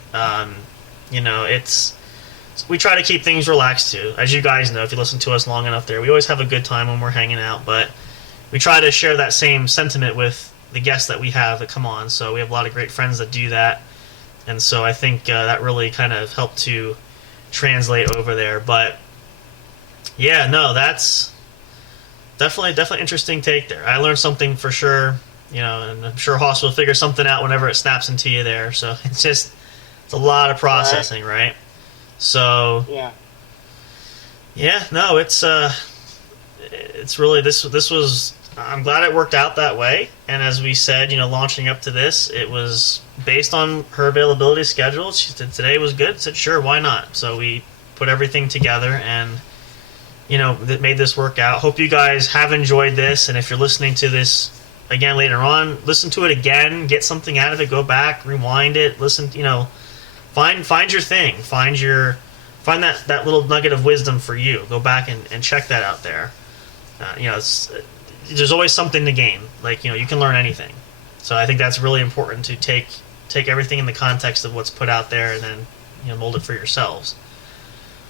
We try to keep things relaxed too, as you guys know if you listen to us long enough. There, we always have a good time when we're hanging out, but we try to share that same sentiment with the guests that we have that come on. So we have a lot of great friends that do that, and so I think that really kind of helped to translate over there. But yeah, no, that's definitely interesting take there. I learned something for sure, and I'm sure Hoss will figure something out whenever it snaps into you there. So it's a lot of processing, right? So no, it's really this was. I'm glad it worked out that way. And as we said, launching up to this, it was based on her availability schedule. She said today was good. I said sure, why not? So we put everything together and that made this work out. Hope you guys have enjoyed this, and if you're listening to this again later on, listen to it again, get something out of it, go back, rewind it, listen, find your thing, find that little nugget of wisdom for you. Go back and check that out there. There's always something to gain. Like, you can learn anything. So I think that's really important to take everything in the context of what's put out there and then mold it for yourselves.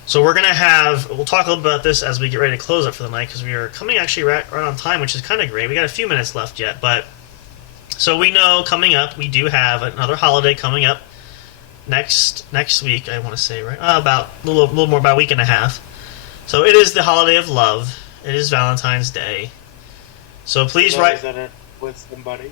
So we'll talk a little bit about this as we get ready to close up for the night, because we are coming actually right on time, which is kind of great. We got a few minutes left yet, but so we know coming up, we do have another holiday coming up next week, I want to say, right? About a little more, about a week and a half. So it is the holiday of love. It is Valentine's Day. So please write with somebody.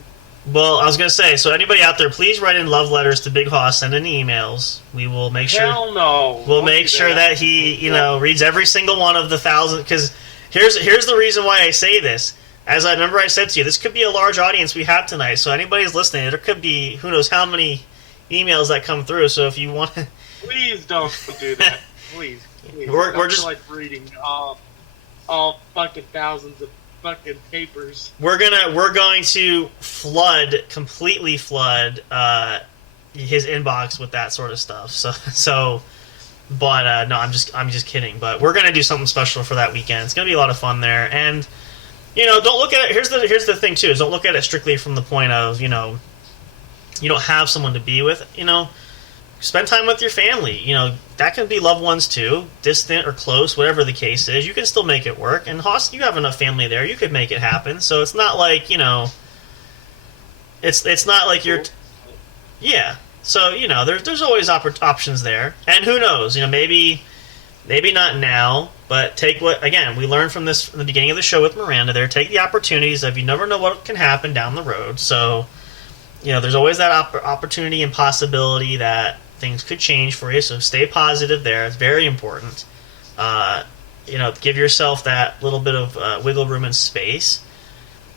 Well, I was going to say, so anybody out there, please write in love letters to Big Hoss, send in emails. We will make sure. Hell no. We'll make sure that he, reads every single one of the 1,000. Because here's the reason why I say this. As I remember, I said to you, this could be a large audience we have tonight. So anybody's listening, there could be who knows how many emails that come through. So if you want, please don't do that. Please. We're just like reading all fucking thousands of fucking papers. We're going to completely flood his inbox with that sort of stuff. But no, I'm just kidding. But we're gonna do something special for that weekend. It's gonna be a lot of fun there, and don't look at it. Here's the thing too: is don't look at it strictly from the point of you don't have someone to be with. Spend time with your family. That can be loved ones too, distant or close, whatever the case is. You can still make it work. And Hoss, you have enough family there. You could make it happen. So it's not like, it's not like you're... Yeah. So, there's always options there. And who knows, maybe not now, but take again, we learned from this from the beginning of the show with Miranda there. Take the opportunities of you never know what can happen down the road. So, there's always that opportunity and possibility that things could change for you, so stay positive there. It's very important. Give yourself that little bit of wiggle room and space,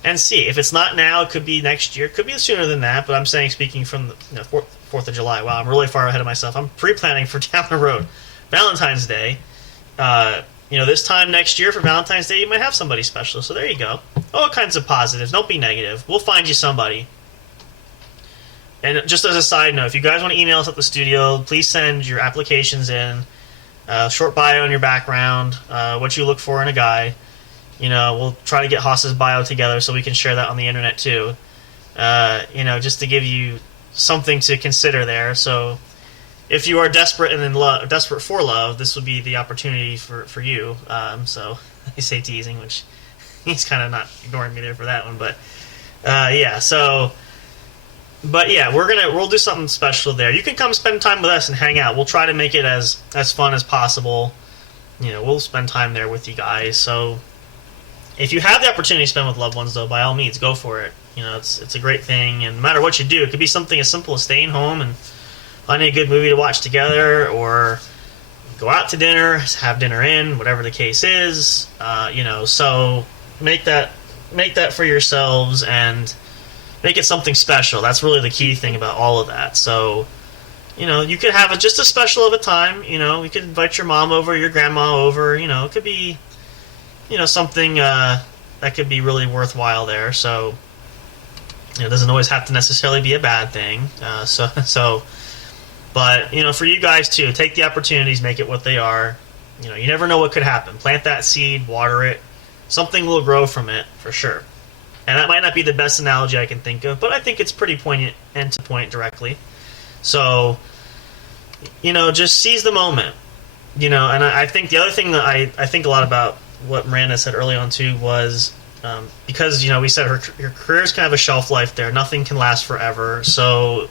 and see if it's not now. It could be next year. It could be sooner than that. But I'm saying, speaking from the 4th of July. Wow, I'm really far ahead of myself. I'm pre-planning for down the road, Valentine's Day. This time next year for Valentine's Day, you might have somebody special. So there you go. All kinds of positives. Don't be negative. We'll find you somebody. And just as a side note, if you guys want to email us at the studio, please send your applications in short bio on your background, what you look for in a guy. We'll try to get Haas's bio together so we can share that on the internet too. Just to give you something to consider there. So if you are desperate and desperate for love, this would be the opportunity for you. So I say teasing, which he's kind of not ignoring me there for that one, but yeah. So, but yeah, we'll do something special there. You can come spend time with us and hang out. We'll try to make it as fun as possible. We'll spend time there with you guys. So if you have the opportunity to spend with loved ones, though, by all means, go for it. It's a great thing, and no matter what you do, it could be something as simple as staying home and finding a good movie to watch together, or go out to dinner, have dinner in, whatever the case is. So make that for yourselves and make it something special. That's really the key thing about all of that. So, you could have just a special of a time. You could invite your mom over, your grandma over. It could be, something that could be really worthwhile there. So, it doesn't always have to necessarily be a bad thing. But, for you guys too, take the opportunities, make it what they are. You never know what could happen. Plant that seed, water it. Something will grow from it, for sure. And that might not be the best analogy I can think of, but I think it's pretty poignant and to point directly. So, just seize the moment. And I think the other thing that I think a lot about what Miranda said early on too was, because, we said her career's kind of a shelf life there. Nothing can last forever. So,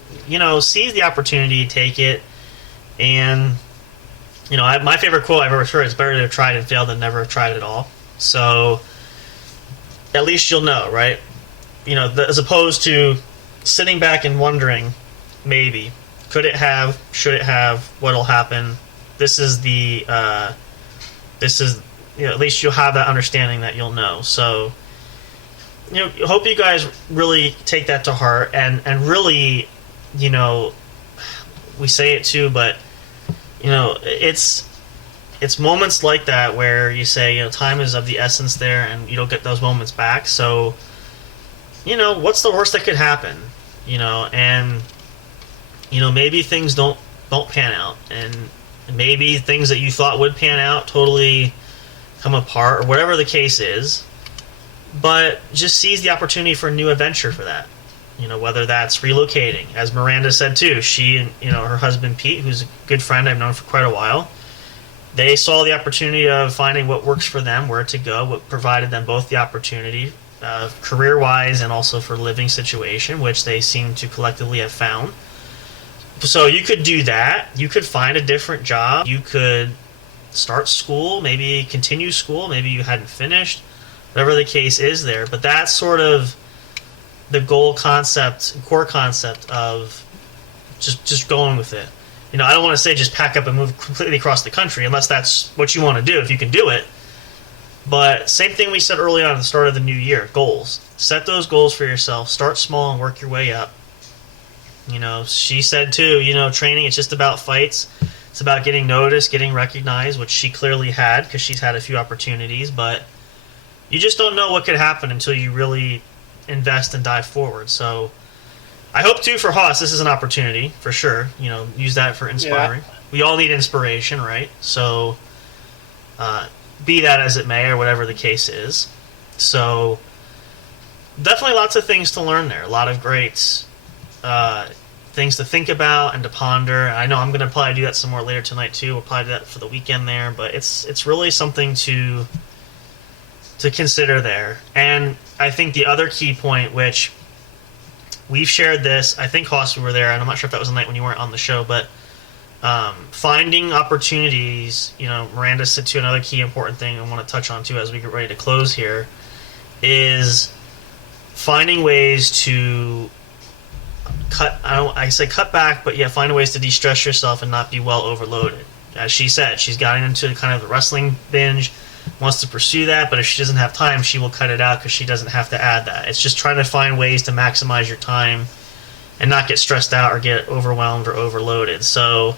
seize the opportunity, take it. And, my favorite quote I've ever heard is, better to have tried and failed than never have tried at all. So at least you'll know, right? As opposed to sitting back and wondering, maybe, could it have, should it have, what'll happen. At least you'll have that understanding that you'll know. So, hope you guys really take that to heart and really, we say it too, but, it's moments like that where you say, time is of the essence there, and you don't get those moments back. So, what's the worst that could happen? And maybe things don't pan out, and maybe things that you thought would pan out totally come apart, or whatever the case is. But just seize the opportunity for a new adventure for that. Whether that's relocating, as Miranda said too. She and her husband Pete, who's a good friend I've known for quite a while, they saw the opportunity of finding what works for them, where to go, what provided them both the opportunity, career-wise and also for living situation, which they seem to collectively have found. So you could do that. You could find a different job. You could start school, maybe continue school, maybe you hadn't finished, whatever the case is there. But that's sort of the core concept of just going with it. I don't want to say just pack up and move completely across the country, unless that's what you want to do, if you can do it. But same thing we said early on at the start of the new year, goals. Set those goals for yourself. Start small and work your way up. She said too, training, it's just about fights. It's about getting noticed, getting recognized, which she clearly had, because she's had a few opportunities. But you just don't know what could happen until you really invest and dive forward. So I hope too for Haas, this is an opportunity for sure. Use that for inspiring. Yeah. We all need inspiration, right? So, be that as it may, or whatever the case is. So, definitely lots of things to learn there. A lot of great things to think about and to ponder. I know I'm going to probably do that some more later tonight too. We'll probably do that for the weekend there. But it's really something to consider there. And I think the other key point, which we've shared this, I think, Haas, we were there, and I'm not sure if that was the night when you weren't on the show, but finding opportunities, Miranda said too, another key important thing I want to touch on too as we get ready to close here, is finding ways to cut back, but yeah, find ways to de-stress yourself and not be well overloaded. As she said, she's gotten into kind of the wrestling binge, wants to pursue that, but if she doesn't have time, she will cut it out because she doesn't have to add that. It's just trying to find ways to maximize your time and not get stressed out or get overwhelmed or overloaded. So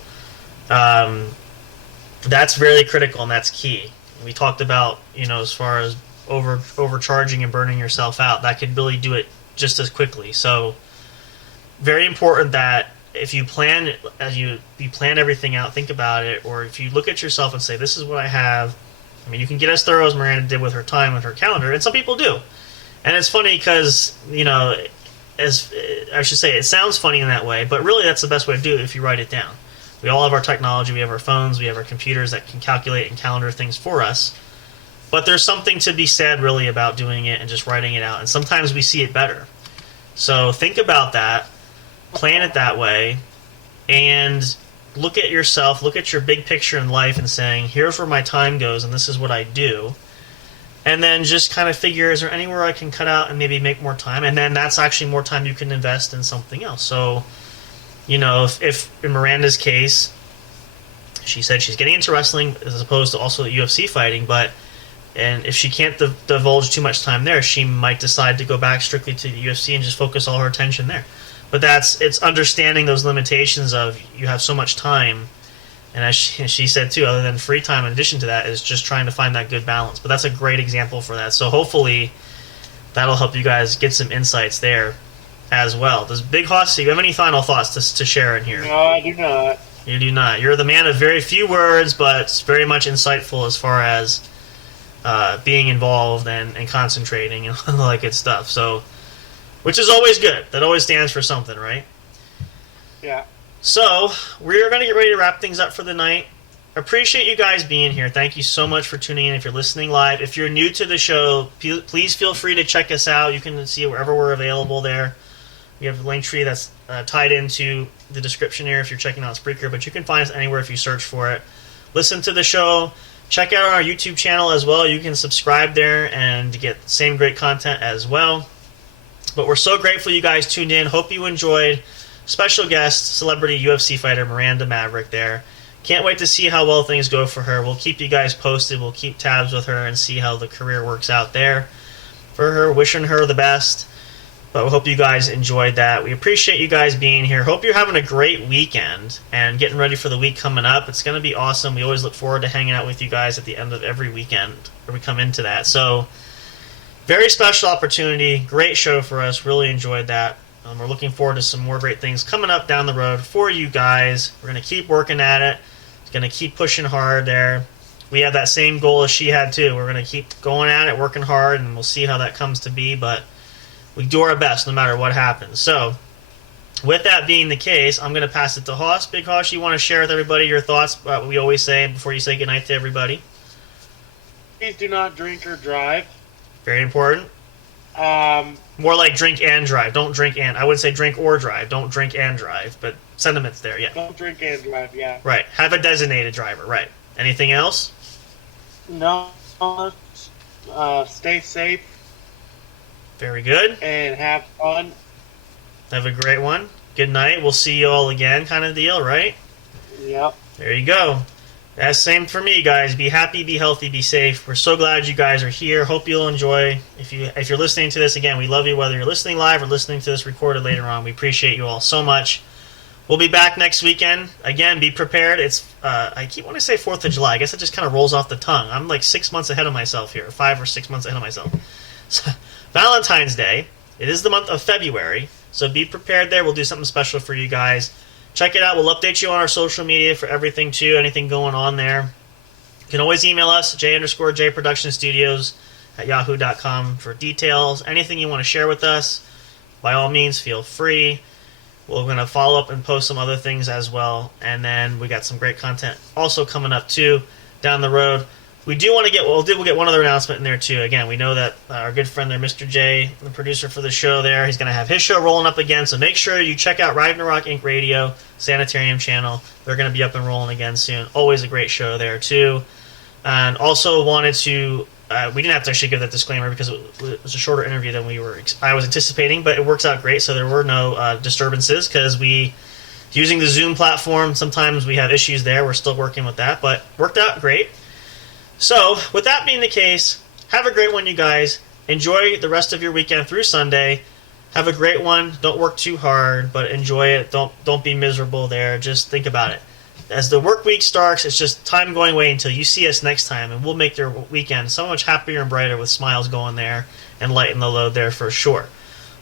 that's really critical, and that's key. We talked about, as far as overcharging and burning yourself out, that could really do it just as quickly. So very important that if you plan you plan everything out, think about it, or if you look at yourself and say, this is what I have. I mean, you can get as thorough as Miranda did with her time, with her calendar, and some people do. And it's funny because, as I should say, it sounds funny in that way, but really that's the best way to do it if you write it down. We all have our technology, we have our phones, we have our computers that can calculate and calendar things for us. But there's something to be said really about doing it and just writing it out, and sometimes we see it better. So think about that, plan it that way, and look at yourself, look at your big picture in life and saying, here's where my time goes and this is what I do. And then just kind of figure, is there anywhere I can cut out and maybe make more time? And then that's actually more time you can invest in something else. So, if in Miranda's case, she said she's getting into wrestling as opposed to also UFC fighting, and if she can't divulge too much time there, she might decide to go back strictly to the UFC and just focus all her attention there. But it's understanding those limitations of you have so much time. And as she said too, other than free time in addition to that, is just trying to find that good balance. But that's a great example for that. So hopefully that'll help you guys get some insights there as well. Does Big Hoss, do you have any final thoughts to share in here? No, I do not. You do not. You're the man of very few words, but it's very much insightful as far as being involved and concentrating and all that good stuff. So, which is always good. That always stands for something, right? Yeah. So, we're going to get ready to wrap things up for the night. Appreciate you guys being here. Thank you so much for tuning in. If you're listening live, if you're new to the show, please feel free to check us out. You can see wherever we're available there. We have a link tree that's tied into the description here if you're checking out Spreaker, but you can find us anywhere if you search for it. Listen to the show. Check out our YouTube channel as well. You can subscribe there and get the same great content as well. But we're so grateful you guys tuned in. Hope you enjoyed. Special guest, celebrity UFC fighter Miranda Maverick there. Can't wait to see how well things go for her. We'll keep you guys posted. We'll keep tabs with her and see how the career works out there for her. Wishing her the best. But we hope you guys enjoyed that. We appreciate you guys being here. Hope you're having a great weekend and getting ready for the week coming up. It's going to be awesome. We always look forward to hanging out with you guys at the end of every weekend where we come into that. So, very special opportunity. Great show for us. Really enjoyed that. We're looking forward to some more great things coming up down the road for you guys. We're going to keep working at it. It's going to keep pushing hard there. We have that same goal as she had too. We're going to keep going at it, working hard, and we'll see how that comes to be. But we do our best no matter what happens. So, with that being the case, I'm going to pass it to Hoss. Big Hoss, you want to share with everybody your thoughts about what we always say before you say goodnight to everybody? Please do not drink or drive. Very important. More like drink and drive. Don't drink and. I wouldn't say drink or drive. Don't drink and drive. But sentiments there, yeah. Don't drink and drive, yeah. Right. Have a designated driver, right. Anything else? No. Stay safe. Very good. And have fun. Have a great one. Good night. We'll see you all again kind of deal, right? Yep. There you go. That's same for me, guys. Be happy, be healthy, be safe. We're so glad you guys are here. Hope you'll enjoy. If you're listening to this, again, we love you whether you're listening live or listening to this recorded later on. We appreciate you all so much. We'll be back next weekend. Again, be prepared. It's I keep wanting to say 4th of July. I guess it just kind of rolls off the tongue. I'm like 6 months ahead of myself here. 5 or 6 months ahead of myself. So, Valentine's Day. It is the month of February. So be prepared there. We'll do something special for you guys. Check it out. We'll update you on our social media for everything, too. Anything going on there. You can always email us, j_jproductionstudios@yahoo.com for details. Anything you want to share with us, by all means, feel free. We're going to follow up and post some other things as well. And then we got some great content also coming up, too, down the road. We do want to get, we'll get one other announcement in there, too. Again, we know that our good friend there, Mr. J, the producer for the show there, he's going to have his show rolling up again. So make sure you check out Ride to Rock Inc. Radio, Sanitarium channel. They're going to be up and rolling again soon. Always a great show there, too. And also wanted to, we didn't have to actually give that disclaimer because it was a shorter interview than I was anticipating, but it works out great. So there were no disturbances because using the Zoom platform, sometimes we have issues there. We're still working with that, but worked out great. So, with that being the case, have a great one, you guys. Enjoy the rest of your weekend through Sunday. Have a great one. Don't work too hard, but enjoy it. Don't be miserable there. Just think about it. As the work week starts, it's just time going away until you see us next time, and we'll make your weekend so much happier and brighter with smiles going there and lighten the load there for sure.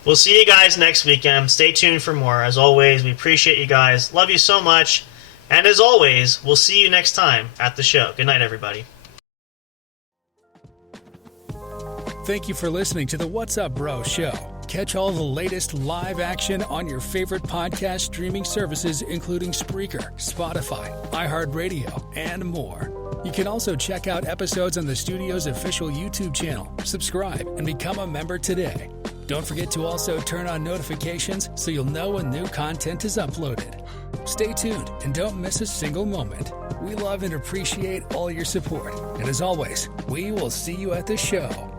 We'll see you guys next weekend. Stay tuned for more. As always, we appreciate you guys. Love you so much. And as always, we'll see you next time at the show. Good night, everybody. Thank you for listening to the What's Up Bro show. Catch all the latest live action on your favorite podcast streaming services, including Spreaker, Spotify, iHeartRadio, and more. You can also check out episodes on the studio's official YouTube channel. Subscribe and become a member today. Don't forget to also turn on notifications so you'll know when new content is uploaded. Stay tuned and don't miss a single moment. We love and appreciate all your support. And as always, we will see you at the show.